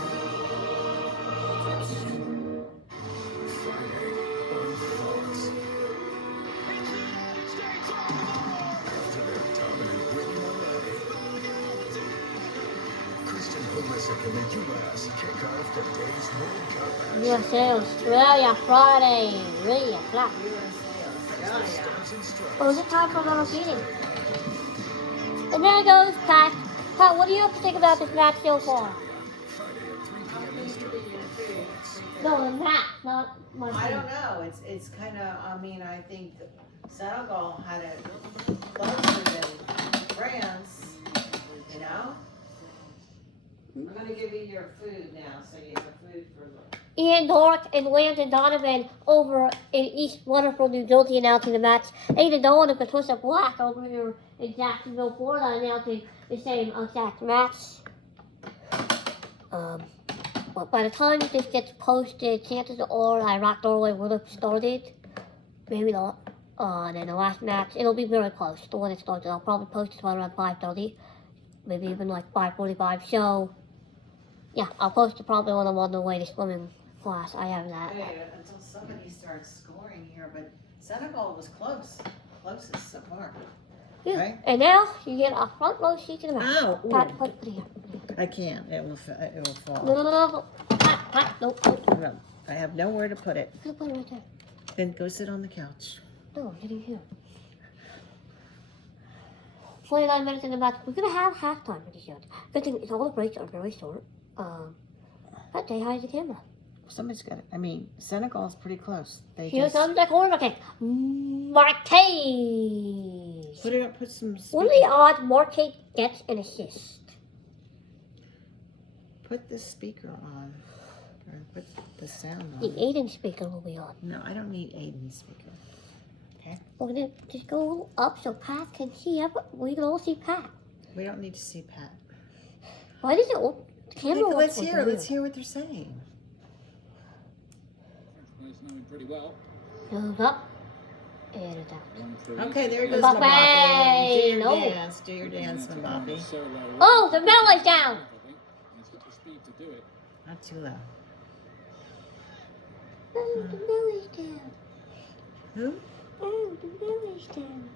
Can make you last. Kick off today's World Cup. USA, Australia, Friday. Really a flap. Oh, is it time for another meeting? And there goes Pat. Pat, what do you have to think about this match so far? No, the match, not my I don't know. It's kind of. I mean, I think Senegal had it closer than France. You know. I'm gonna give you your food now, so you have food for Ian Dork and Landon Donovan over in East Waterford, New Jersey, announcing the match. Aydan Dolan and Patricia Black over here in Jacksonville, Florida, announcing the same exact match. But by the time this gets posted, chances are Iraq Norway would have started. Maybe not. And then the last match, it'll be very close to when it starts. I'll probably post it around 5:30, maybe even like 5:45. So, yeah, I'll post it probably when I'm on the way to swimming class. I have that. Hey, until somebody starts scoring here, but Senegal was close. Closest so far. Yeah. Right? And now you get a front row seat to the match. Ow. Pat, put it here. I can't. It will fall. No. Pat, nope. No, I have nowhere to put it. Put it right there. Then go sit on the couch. No, I'm getting here. 29 minutes in the match. We're gonna have halftime pretty soon. Good thing is all the breaks are very short. But they hide the camera. Somebody's got it. I mean, Senegal's pretty close. They Here just comes the corner kick. Marquez. put it up. Put some. What are the odds Marquez gets an assist? Put the speaker on. Or put the sound The on. Aydan speaker will be on. No, I don't need Aydan's speaker. Okay. We're gonna just go a little up so Pat can see it. We can all see Pat. We don't need to see Pat. Why does it look? The camera Let's looks hear. weird. Let's hear what they're saying. Players know him pretty well. Goes up and it's out. Okay, there goes Mbappe. Mbappe. Do your No. dance. Do your dance, Mbappe. Oh, the belly's down. He's got the speed to do it. Not too loud. Oh, the belly's down. Who? Oh, the belly's down.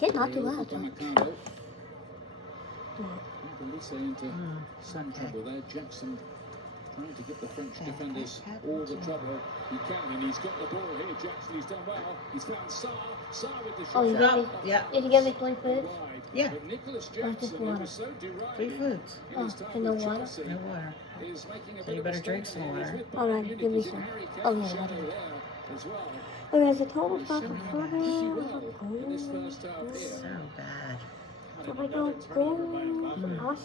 Hit not too loud. Though. Police into some trouble there. Jackson trying to give the French defenders all the trouble he can, and he's got the ball here. Jackson, he's done well. He's found Sarr. Sarr with the shot. Oh, you got me? Yeah. Did you get me 3 foods? Yeah. But Nicholas just Jackson, who water. was so 3 foods. Oh, and no water? No water. is making a So you better drink some water. All right, give me some. Oh, yeah, got it. as well. Oh, there's a total soccer In this first half here. So bad. So I go goal, Oh my God.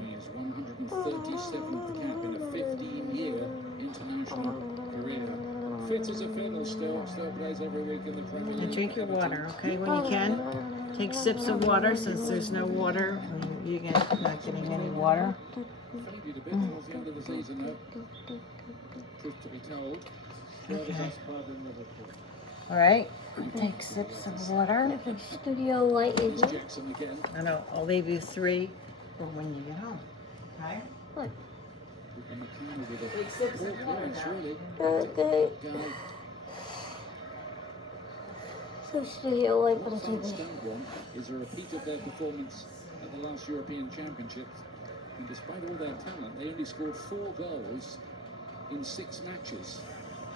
He is 137th cap in a 15-year international career. Fit as a fiddle still plays every week in the Premier League. And drink your water, okay, when you can. Take sips of water since there's no water. You're not getting any water. Faded a bit towards the end of the season, though. Truth to be told. Okay. All right. Take sips of water. Studio light is It's Jackson again. I know. I'll leave you 3 for when you get home. Okay? what? And McCann with a Take sips of water points, now. really. Okay. Guy So studio light for the TV. Stand is a repeat of their performance at the last European Championships. And despite all their talent, they only scored 4 goals in 6 matches.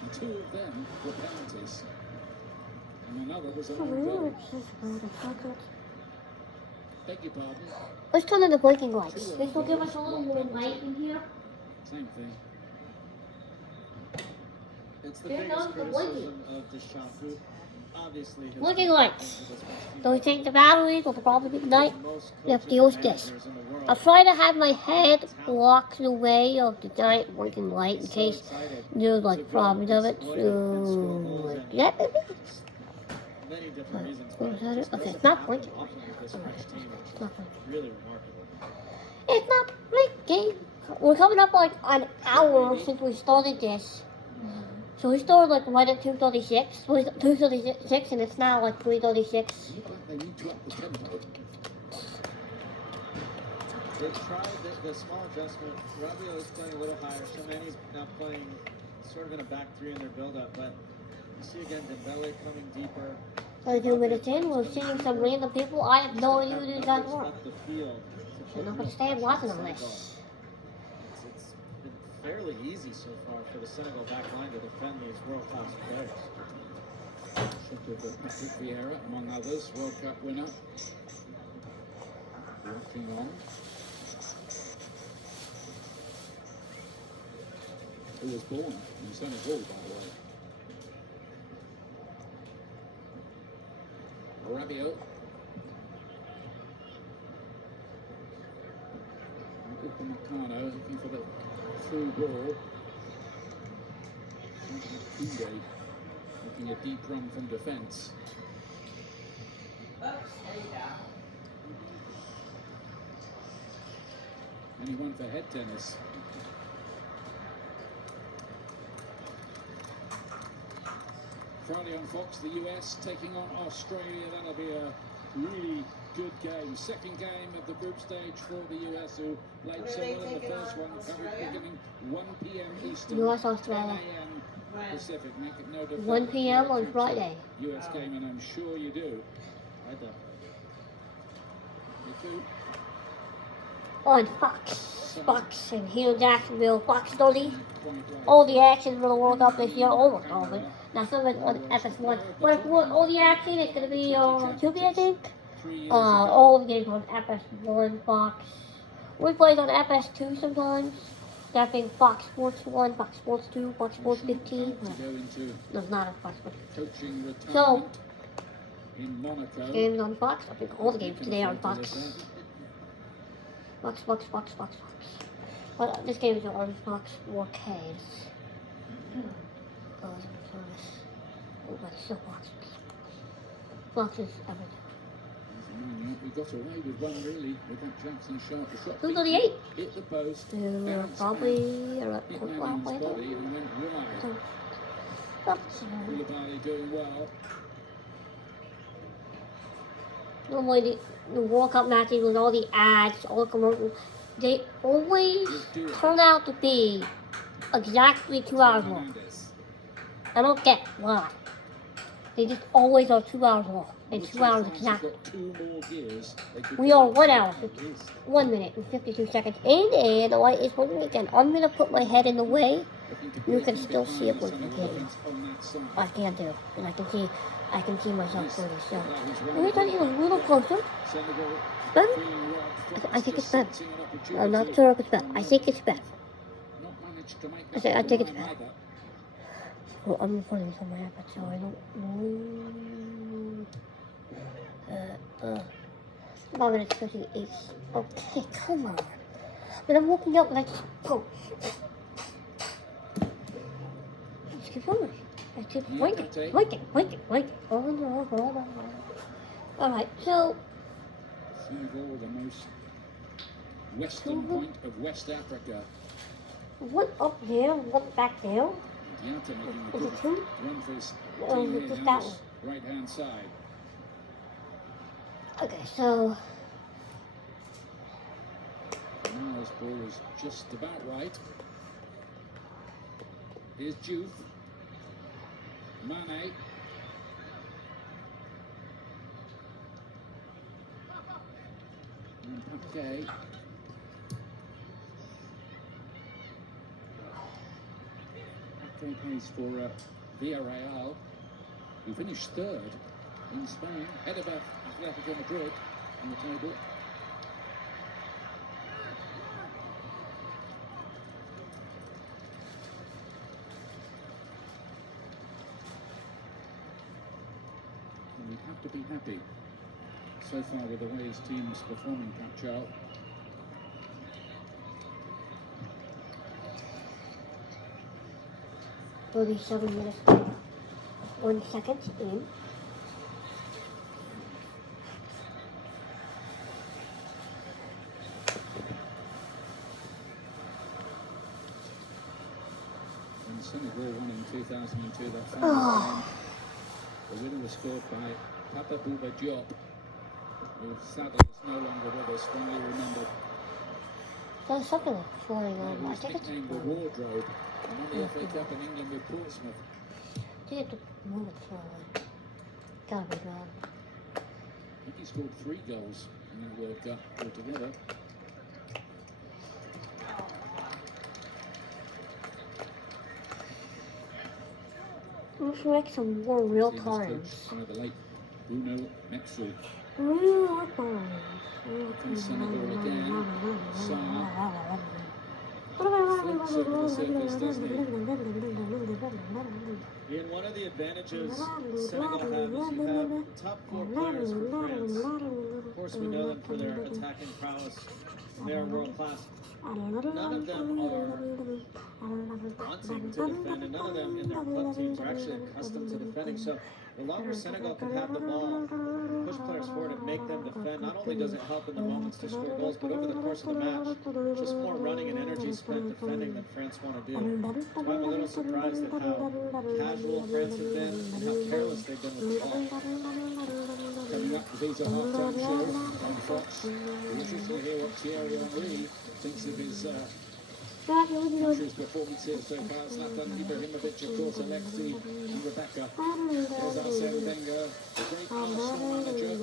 And 2 of them were penalties. And another was an own goal. Beg your pardon. Let's turn on the blinking lights. This will give us a little more light in here. Same thing. It's the Here biggest comes the criticism of Deschamps, who obviously has Blinking been lights. into this team So we take the batteries, will probably be night. most We have to coaching deal with this. managers in the world. I'll try to have my head block the way of the giant blinking light in So case excited there's like to go problems of it. exploit and score goals So, and like that maybe? many different reasons. Oh, but is that it? just Okay, doesn't it's not happen blinking often right with this now. French team. It's not blinking. Really remarkable. It's not blinking. We're coming up like an hour since we started this. So we started like right at 2:36. 2:36 and it's now like 3:36. Look like they need to up the tempo. They tried the small adjustment. Rabiot is playing a little higher. Shamani's now playing sort of in a back 3 in their build-up. But you see again Dembele coming deeper. 32 minutes in, we're seeing some random people. I have no idea who these guys were. Up the field. I'm not gonna stay watching on this. It's been fairly easy so far for the Senegal back line to defend these world-class players. Shot of Patrick Vieira, among others, World Cup winner. Walking on. Who was born in Senegal, by the way. Rabiot. Upamecano looking for the through ball. Koundé making a deep run from defence. And he won for head tennis. Friday on Fox, the US taking on Australia. That'll be a really good game. Second game of the group stage for the US, who played so well in the first one. Coverage beginning 1 p.m. Eastern, US Australia. 10 a.m. Pacific. Make it no 1 p.m. on Friday. US game, and I'm sure you do. Either. On Fox and here in Jacksonville, Fox 30. All the action for the World Cup this year, almost all of it. Now some of it on FS1. But if you want all the action, it's going to be on Tuesday, I think. All the games on FS1, Fox. We play on FS2 sometimes. That being Fox Sports 1, Fox Sports 2, Fox Sports 15. No, it's not a Fox Sports 15. So, games on Fox. I think all the games today are on Fox. Fox. But this game is on Fox 4K. Oh, that's so Fox. Fox is everything. We got away with one really, with that Jackson shot. The shot 238. Hit the post. Probably Hitman's body and went wide. Koulibaly doing well. Normally the World Cup matches with all the ads, all the commercials, they always turn out to be exactly 2 hours long. I don't get why. They just always are 2 hours long. And 2 hours exactly. We are 1 hour, 1 minute and 52 seconds. And the light is working again. I'm going to put my head in the way. You can still see it working again. I can't do. And I can see myself clearly. So let me tell you a little closer. Better? I think it's better. I'm not sure if it's better. I think it's better. I think it's better. Well, I'm recording this on my iPad, so I don't know. 5 minutes 58. Okay, come on. But I'm walking out and I just go. Let's keep going. I keep waiting. Oh no. Alright, so. Senegal, the most western point of West Africa. One up there, one back there. Is it two? Run for his or is it just that one? Right hand side. Okay, so. Mars ball is just about right. Here's Juve. Mane. And Paquet. Paquet plays for Villarreal, who finished third in Spain, ahead of Atletico Madrid on the table. We have to be happy so far with the way his team is performing, Capchal. Will be 7 minutes, 1 second in. When Senegal won in 2002, that final game, the winner was scored by Papa Bouba Diop, who sadly is no longer with us, fondly remembered. There's something flying on. I He was think it's nicknamed the Wardrobe, and won the FA Cup in England with Portsmouth. I think it's a moment forward. Gotta be wrong. I think he scored 3 goals in that World Cup altogether. Let's make some more real times. By the late Bruno Metsu. And Senegal again. Sarr flicks over the surface, doesn't he? Ian, one of the advantages Senegal have is you have top 4 players for France. Of course, we know them for their attacking prowess, and they are world class. None of them are wanting to defend, and none of them in their club teams are actually accustomed to defending. So the longer Senegal can have the ball, push players forward and make them defend, not only does it help in the moments to score goals, but over the course of the match, just more running and energy spent defending than France want to do. So I'm a little surprised at how casual France have been and how careless they've been with the ball. Coming up, these are half-time show on Fox. We're interested to hear what Thierry Henry thinks of his country's performance here so far. Zlatan Ibrahimovic, of course, Alexei and Rebecca. There's Arsene Wenger, the great Arsenal manager.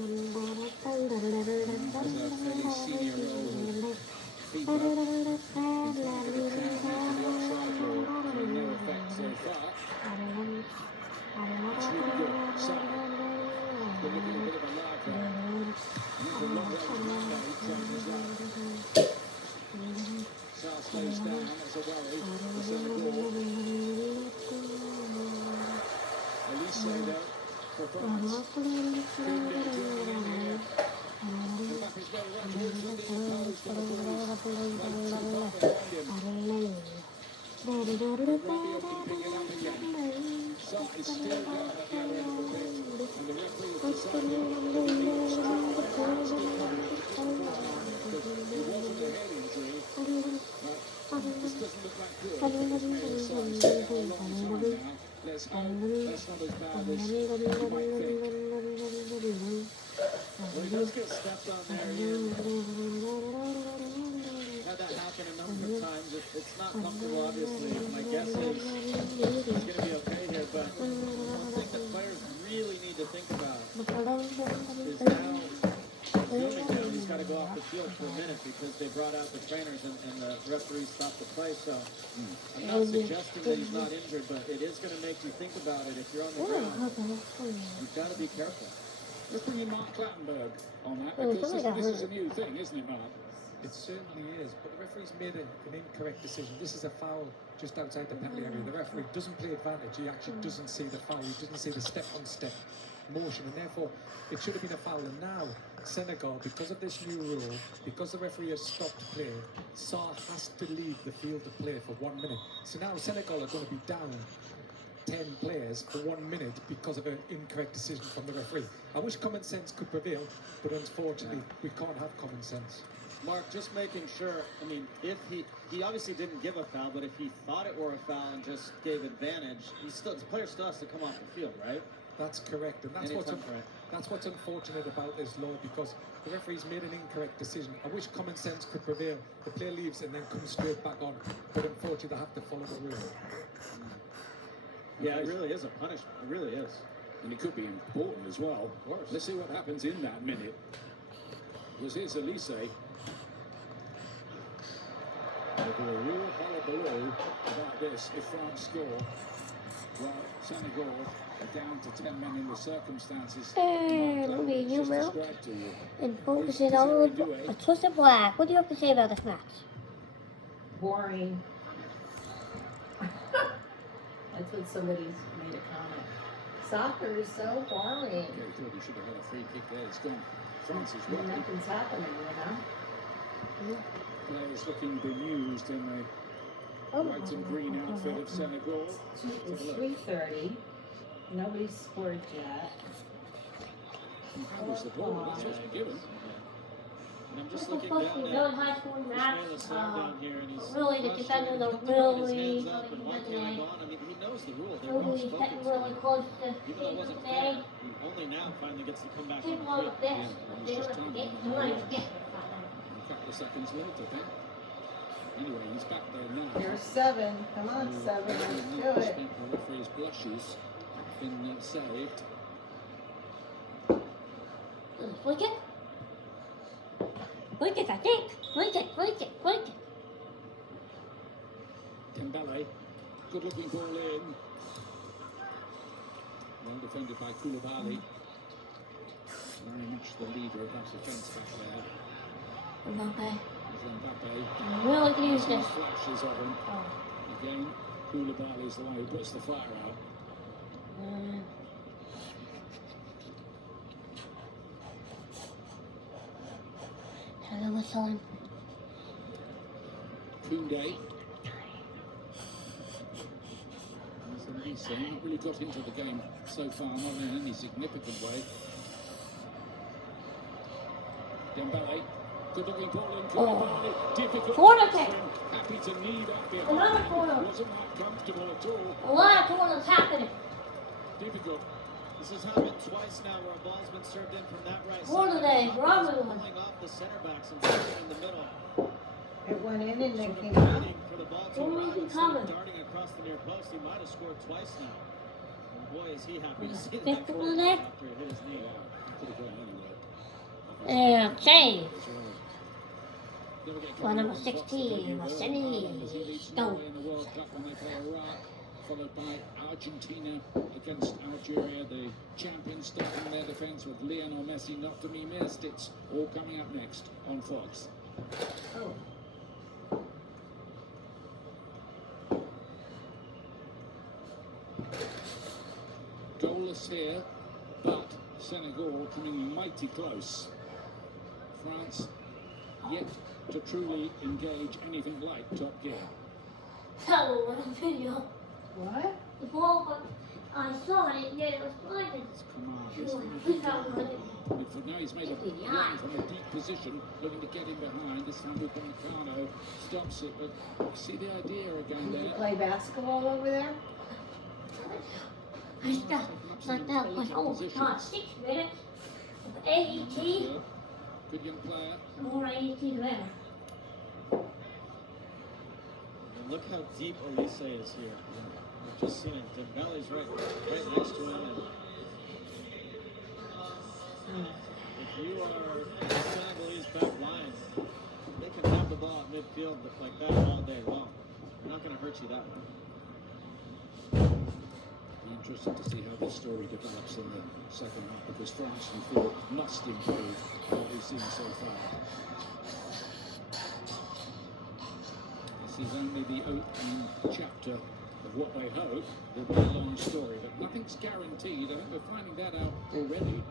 Has a fairly senior role with FIFA. In charge of the technique of the offside law to no effect so far. That's really good. Sarr. They're looking a bit of a live there. And it's a long way from that now. He's trying his luck. Sarr slows down. That's a worry for Senegal. Elise though for France. Koundé joining in here. Mbappe's got a run towards the post and the ball is played too far behind him. Rabiot can pick it up again. Sarr is still down at the other end of the pitch, and the referee has decided that he needs to try and France to come because it wasn't a head injury, but this doesn't look that good. As Mayor said, it's been a long time now. Let's hope that's not as bad as you might think. Well, he does get stepped on there, Ian. Had that happen a number of times. It's not comfortable, obviously. My guess is he's going to be okay here, but one thing that players really need to think about is now, assuming that he's got to go off the field for a minute because they brought out the trainers and the referee stopped the play. So I'm not suggesting that he's not injured, but it is going to make you think about it. If you're on the ground, you've got to be careful. Let's bring in Mark Clattenburg on that because this is a new thing, isn't it, Mark? It certainly is, but the referee's made an incorrect decision. This is a foul just outside the penalty area. The referee doesn't play advantage. He actually doesn't see the foul. He doesn't see the step-on-step motion, and therefore it should have been a foul. And now Senegal, because of this new rule, because the referee has stopped play, Sarr has to leave the field to play for 1 minute. So now Senegal are going to be down 10 players for 1 minute because of an incorrect decision from the referee. I wish common sense could prevail, but unfortunately we can't have common sense. Mark, just making sure, I mean, if he obviously didn't give a foul, but if he thought it were a foul and just gave advantage, the player still has to come off the field, right? That's correct, and that's what's unfortunate about this law, because the referee's made an incorrect decision. I wish common sense could prevail. The player leaves and then comes straight back on, but unfortunately they have to follow the rule. Yeah, it really is a punishment. It really is. And it could be important as well. Of course. Let's see what happens in that minute. Because here's Elise. There'll be a real hullabaloo about this if France score. Well, Senegal are down to 10 men in the circumstances. Let me zoom out and focus it on a twist of black. What do you have to say about this match? Boring. That's what somebody's made a comment. Soccer is so boring. Okay, thought you should have had a free kick there. It's gone. France is When winning. nothing's happening, you know? Players looking bemused in the white and green outfit of Senegal. It's 3:30. Nobody's scored yet. How was the ball? That's what's been given. And I'm just This was looking supposed to be a down really high scoring match. Ismail Assar down here, and he's Really, the defenders are really coming why today. can't I go on? I mean, he knows the rule. They're well Really spoken getting to. really close to Even though it wasn't today. fair, he only now finally gets to come back on People the on the field. bench. They don't have to get. They don't have to get. A couple of seconds later, then. Anyway, he's back there now. Here's 7. Come on, 7. Let's do it. The referee's blushes have been saved. Flick it. Flick it, I think. Flick it, flick it, flick it. Dembele, good looking ball in. Well defended by Koulibaly. Very much the leader of that defence back there. Mbappe. Mbappe. Really can use this. Flashes of him. Again, Koulibaly is the one who puts the fire out. Hello, what's on? Koundé. As he said, not really got into the game so far, not in any significant way. Dembele. Good looking ball in. Koulibaly. Difficult. Corner kick. Happy to knee that behind. Another corner. Wasn't that comfortable at all. A lot of corners happening. Difficult. This has happened twice now where a ball's been served in from that right Corner day, side. Robin. Pulling off the center backs and putting it in the middle. It went in and then came Sort of out. waiting for the ball to Where arrive is he instead coming? of darting across the near post. He might have scored twice now. And boy, is he happy to see Stick that to goal the neck. after it hit his knee. Could have gone anywhere. And save. Never get Well, number caught 16, Marcini. Go. in the World Cup when they play Iraq, followed by Argentina against Algeria, the champions starting their defence with Lionel Messi not to be missed. It's all coming up next on Fox. Oh. Goalless here, but Senegal coming mighty close. France yet to truly engage anything like top gear. Hello, what a video. What? The ball, but I saw it, yet it was blinded. For now he's made a run from a deep position, looking to get in behind. This time Upamecano stops it, but you see the idea again Did you there. play basketball over there? I stuff like that, like, oh my god, 6 minutes of AET, Good young player. more AET than ever. And look how deep Olise is here. We've just seen it. Dembele's right next to him. And if you are the Senegalese back line, they can have the ball at midfield like that all day long. They're not going to hurt you that way. Interesting to see how this story develops in the second half, because France, you feel, must improve what we've seen so far. This is only the opening chapter of what they hope will be a long story, but nothing's guaranteed. I think we're finding that out already.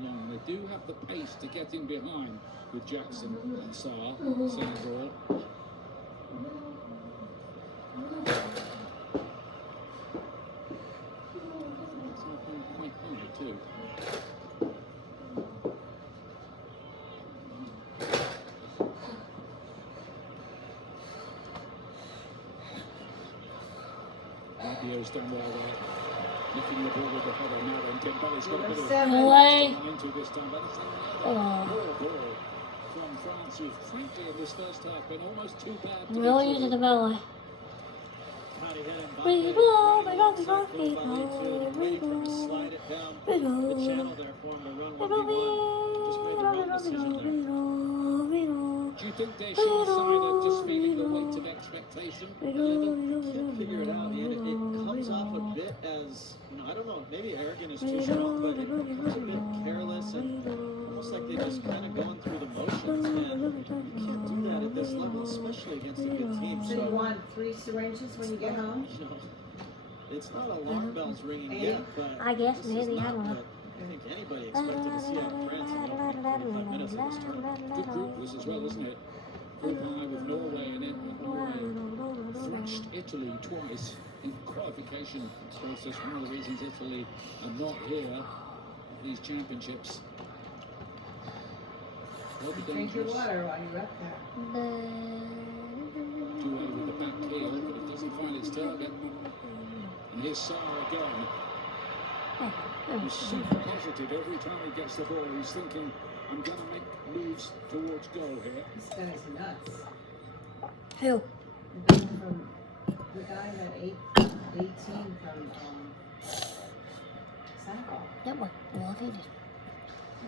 Long. They do have the pace to get in behind with Jackson and Sarr, Senegal. Quite high too. Rabio's done well there. Looking the ball with the header now, and Dembele's got a bit of into this time, but it's another ball from France, who frankly in this first half been almost too bad. Really using the belly. Slide it down the channel there for him to run 1v1. Just made the wrong decision there. Do you think they show a sign of just feeling the weight of expectation? I can't figure it out, Ian. It comes off a bit as, I don't know, maybe arrogant is too strong, but it comes a bit careless and almost like they're just kind of going through the motions. And you can't do that at this level, especially against a good team. So you want 3 syringes when you get home? It's not alarm bells ringing yet, but I guess maybe, I don't know. I think anybody expected to see out France in the opening 45 minutes of this tournament. Good group this as well, isn't it? Group I with Norway in it, with Norway thrashed Italy twice in qualification process. One of the reasons Italy are not here at these championships. Drink your water while you're up there. Too early with the back heel, but it doesn't find its target. And here's Sarr again. He's super positive every time he gets the ball. He's thinking, I'm going to make moves towards goal here. This guy's nuts. Who? The guy that 18 from Senegal. That one. Well, they did.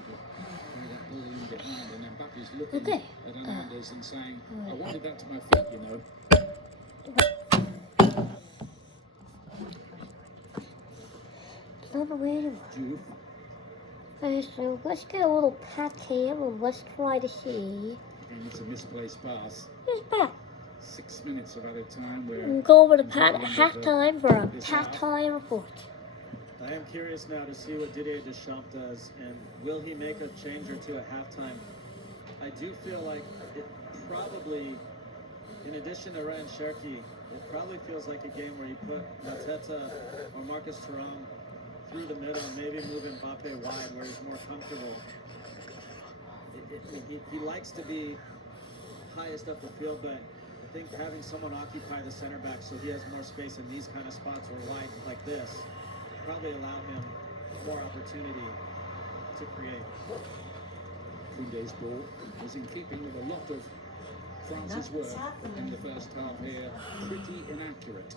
that ball in behind, and Mbappe's looking Okay. at Hernandez and saying, I wanted that to my feet, you know. Another way to Juve. Okay, so let's get a little pat cam and let's try to see. And it's a misplaced pass. Here's Pat. 6 minutes of added time where We'll go over to Pat at halftime for a Pat time report. I am curious now to see what Didier Deschamps does, and will he make a change or two at halftime? I do feel like it probably, in addition to Ryan Cherki, it probably feels like a game where you put Mateta or Marcus Thuram through the middle and maybe move Mbappe wide where he's more comfortable. He likes to be highest up the field, but I think having someone occupy the center back so he has more space in these kind of spots or wide like this probably allow him more opportunity to create. Koundé's ball was in keeping with a lot of France's work in the first half here. Pretty inaccurate.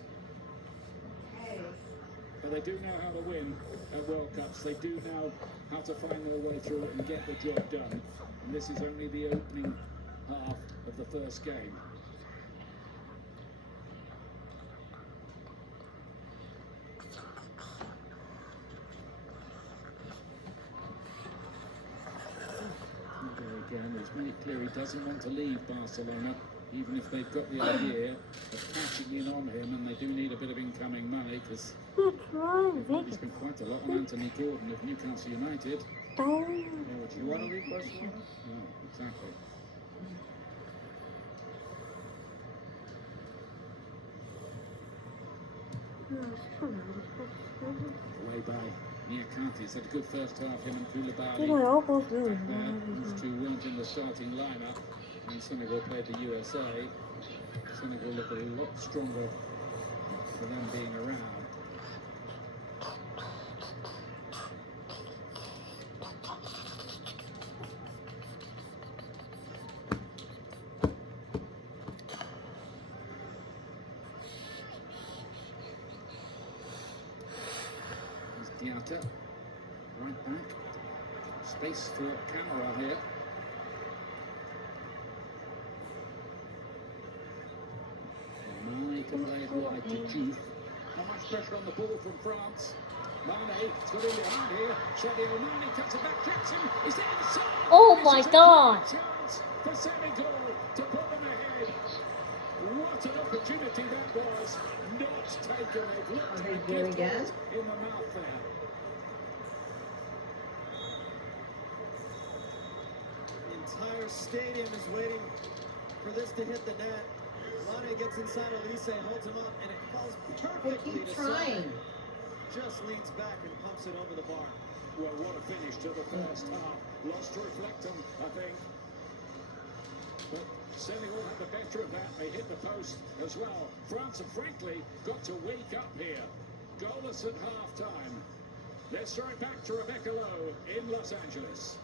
But they do know how to win at World Cups. They do know how to find their way through it and get the job done. And this is only the opening half of the first game. Again, it's made it clear he doesn't want to leave Barcelona, even if they've got the idea of cashing in on him, and they do need a bit of incoming money because he's spent quite a lot on Anthony Gordon of Newcastle United. Do you want to leave Barcelona? No, exactly. Away by Niakate. It's had a good first half, him and Koulibaly. Those two weren't in the starting lineup. When Senegal played the USA, Senegal look a lot stronger for them being around. Diatta, right back, space for Camara here. Mane to play it wide to Juve. Not much pressure on the ball from France. Mane's got in behind here. Sadio Mane cuts it back. Jackson is there. Oh my God! Chance for Senegal to put them ahead. What an opportunity that was. Not taken. It looked like it was in the mouth there. The entire stadium is waiting for this to hit the net. Mane gets inside Elise, holds him up, and it falls perfectly to trying. Just leans back and pumps it over the bar. Well, what a finish to the first half. Lost to reflect them, I think. But Senegal had the better of that. They hit the post as well. France have frankly got to wake up here. Goalless at half-time. Let's throw it back to Rebecca Lowe in Los Angeles.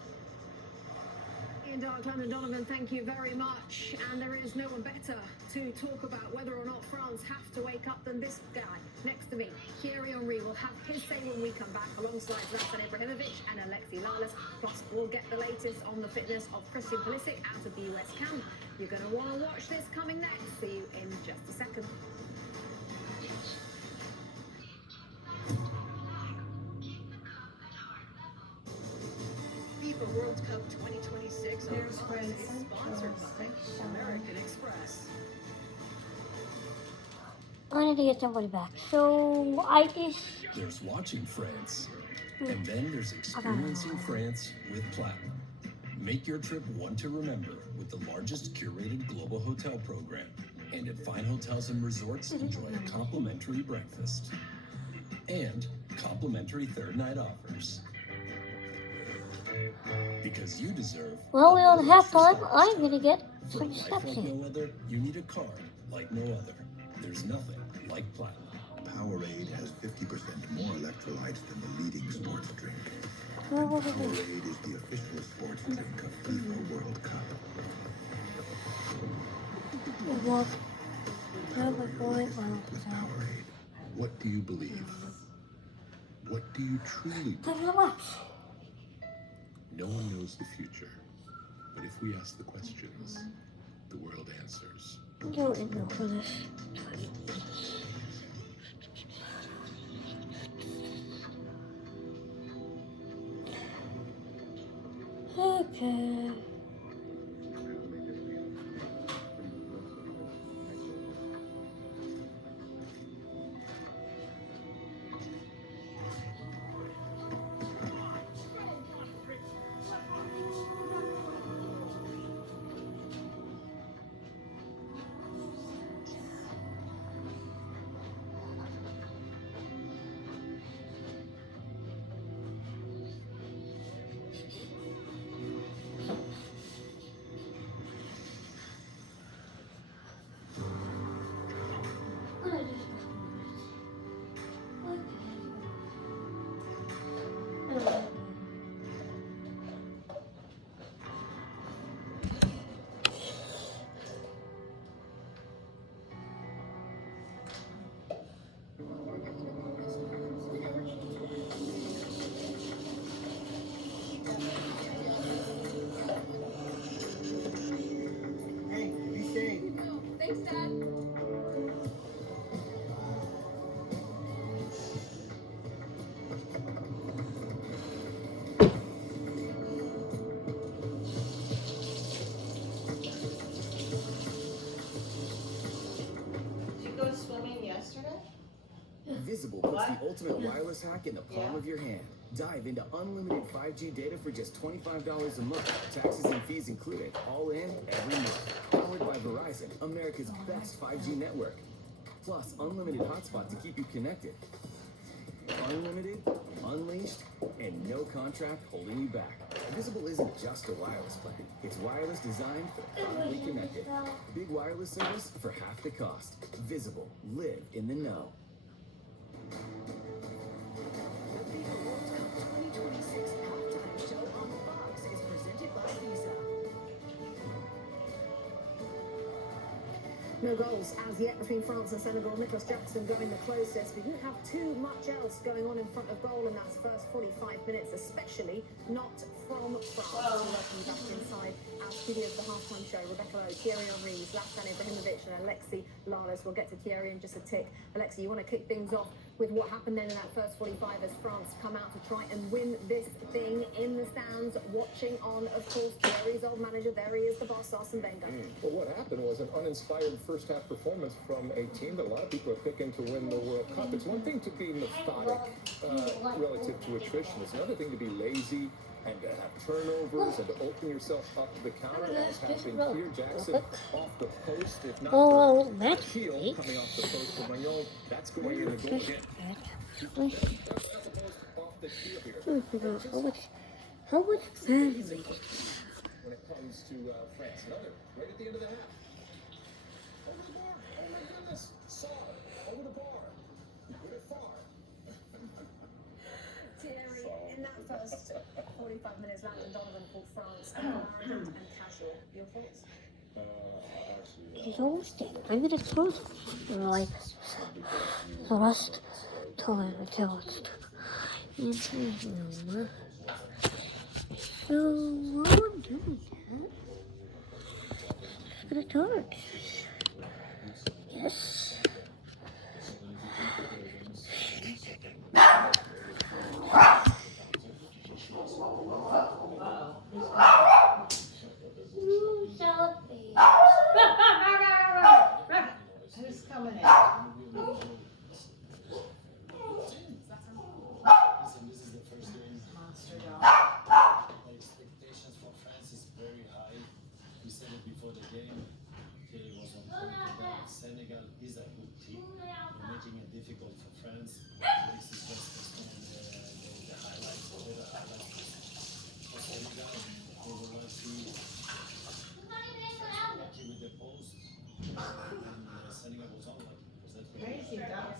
Ian Dark, London Donovan, thank you very much. And there is no one better to talk about whether or not France have to wake up than this guy next to me. Thierry Henry will have his say when we come back, alongside Zlatan Ibrahimovic and Alexi Lalas. Plus, we'll get the latest on the fitness of Christian Pulisic out of the US camp. You're going to want to watch this coming next. See you in just a second. FIFA World Cup 2026 on Fox is sponsored by American Express. I need to get somebody back. So I just. There's watching France, and then there's experiencing France with Platinum. Make your trip one to remember with the largest curated global hotel program. And at fine hotels and resorts, enjoy a complimentary breakfast. And complimentary third night offers. Because you deserve. Well, we're on halftime. I'm gonna get some steps like in. no other, you need a card like no other. There's nothing like Platinum. Powerade has 50% more electrolytes than the leading sports drink. Where was it? Powerade is the official sports drink of FIFA World Cup. What? With Powerade, what do you believe? What do you truly believe? No one knows the future, but if we ask the questions, the world answers. Don't ignore for this. Okay. Hey, be safe. Thanks, Dad. Did you go swimming yesterday? Visible puts What? the ultimate wireless hack in the palm Yeah. of your hand. Dive into unlimited 5G data for just $25 a month. Taxes and fees included. All in, every month. Powered by Verizon, America's best 5G network. Plus, unlimited hotspot to keep you connected. Unlimited, unleashed, and no contract holding you back. Visible isn't just a wireless plan. It's wireless designed for the chronically connected. Big wireless service for half the cost. Visible. Live in the know. The FIFA World Cup 2026 halftime show on Fox is presented by Visa. No goals as yet between France and Senegal. Nicholas Jackson going the closest. We didn't have too much else going on in front of goal in that first 45 minutes, especially not from France. Welcome back inside our studio for the halftime show. Rebecca Lowe, Thierry Henry, Zlatan Ibrahimovic and Alexi Lalas. We'll get to Thierry in just a tick. Alexi, you want to kick things off with what happened then in that first 45 as France come out to try and win this thing in the stands, watching on, of course, Thierry's old manager. There he is, the boss, Arsene Wenger. Well, what happened was an uninspired first half performance from a team that a lot of people are picking to win the World Cup. It's one thing to be methodic relative to attrition. It's another thing to be lazy and to have turnovers and to open yourself up to the counter, as happened here. Jackson off the post, if not Oh, for that's Shield coming off the post for Mayon, that's going in the goal again. Off the heel here. How much family? When it comes to France, another right at the end of the half. Over the bar. Oh my goodness. Saw it. Over the bar. Put it far. Thierry, in that first 45 minutes, Landon Donovan called France arrogant and casual. Your thoughts? Exhausting. I'm gonna toast like the rest time until it's into room. So while I'm doing that, I'm gonna torch. Yes. Who's coming in? This is the first game. Monster dog. My expectations for France is very high. We said it before the game. Kerry was on point with that. Senegal is a good team. We're making it difficult for France. This is just the highlights. The highlights for Senegal. We were lucky with the post. And Senegal was unlucky. Because that's Crazy dog.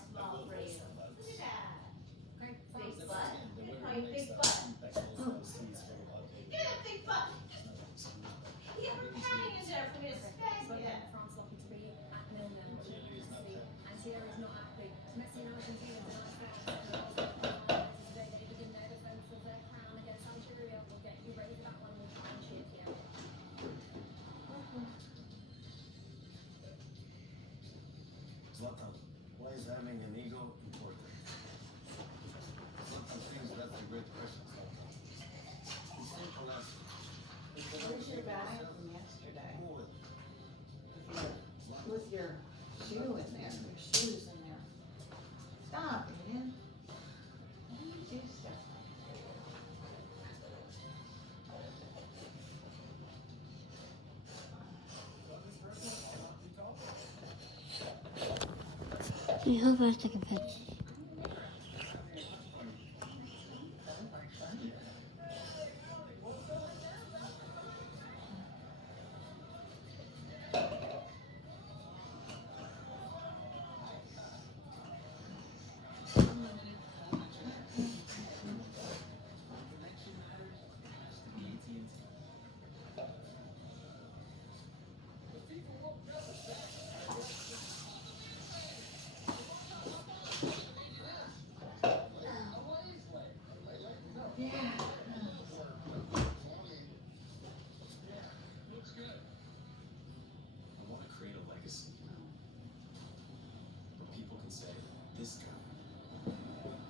Zlatan, why is having an ego important? Zlatan thinks that's a great question, Zlatan. The simple answer. Where's your bag from yesterday? With your shoe in there, your shoes in there. Stop, Aydan. Why do you do stuff like I hope I take a picture. I want to create a legacy where people can say, this guy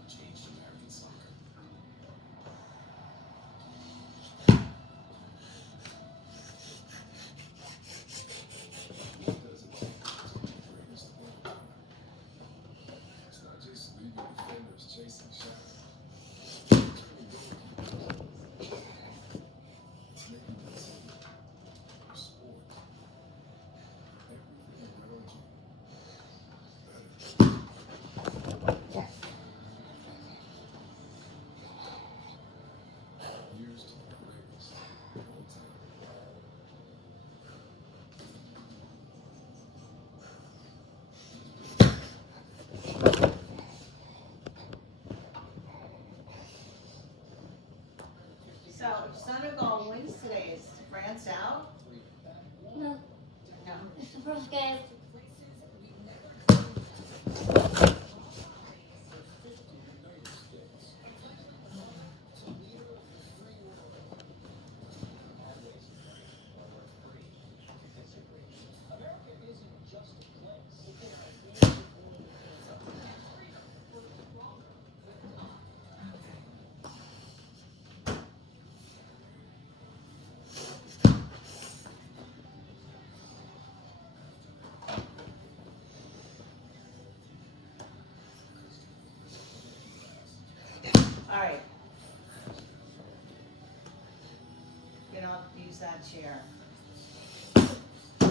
changed American soccer. It's not just leaving defenders chasing shots. It's making the team, your sport, everything around you better. Here's to the greatest of all time. So if Senegal wins today, is France out? No, No. it's the first game. All right. Get off, use that chair. I'm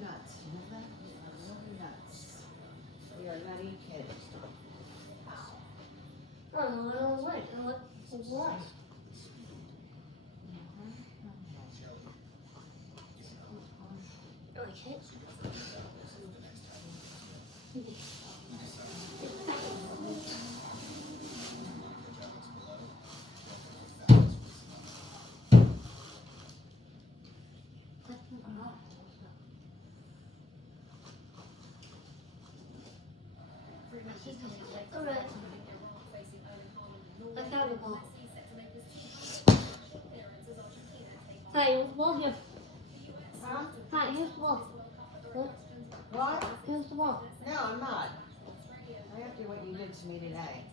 nuts, you know that? We are really nuts. We are nutty kids. Oh, no, I don't like. I like what? Okay. Alright. I found a ball. Hi, here's the ball here. Huh? Hi, here's the ball. What? Here's the ball. No, I'm not. I have to do what you did to me today.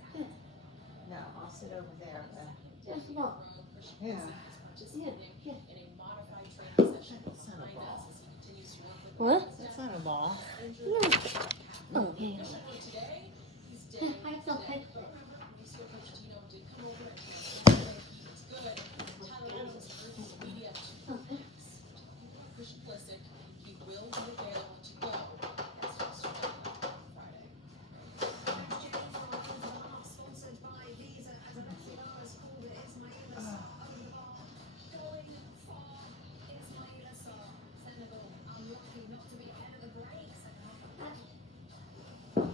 No, I'll sit over there. Here's the ball. Yeah. Yeah, yeah. That's not a ball. What? That's not a ball. No. Oh, yeah. Yeah, I still picked it. Okay.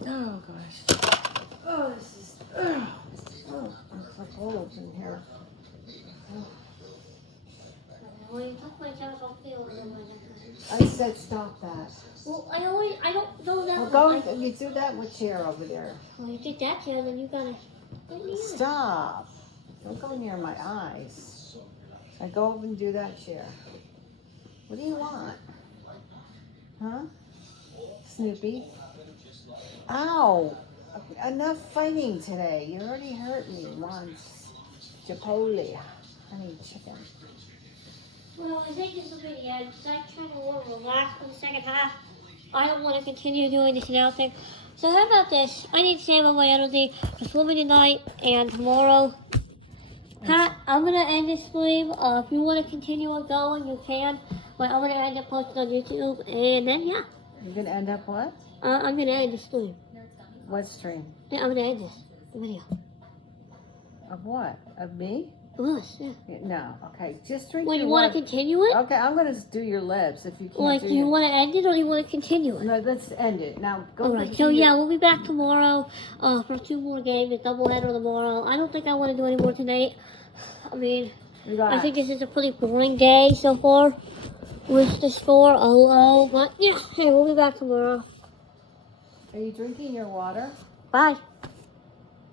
Oh gosh. Oh, this is. Oh, it's so cold in here. When you touch my chest, I'll feel it in my neck. I said stop that. Well, I don't know that Well, one. go. You threw that with chair over there. Well, you take that chair, then you gotta. Stop. Don't go near my eyes. I go over and do that chair. What do you want? Huh? Snoopy? Ow! Enough fighting today. You already hurt me once. Chipotle. I need chicken. Well, I think this will be the end. Because I kind of want to relax for the second half. I don't want to continue doing this now thing. So how about this? I need to save up my energy for swimming tonight and tomorrow. Pat, I'm going to end this stream. If you want to continue on going, you can. But I'm going to end up posting on YouTube. And then, yeah. You're going to end up what? I'm going to end the stream. What stream? Yeah, I'm going to end this. The video. Of what? Of me? Us, yeah. No, okay. Just drink Well, your you want to continue it? Okay, I'm going to do your lips if you can't. Like, do you want to end it or do you want to continue it? No, let's end it. Now, go. Alright, so yeah, we'll be back tomorrow for 2 more games. A doubleheader tomorrow. I don't think I want to do any more tonight. I mean, I think this is a pretty boring day so far with the score low. But yeah, hey, we'll be back tomorrow. Are you drinking your water? Bye.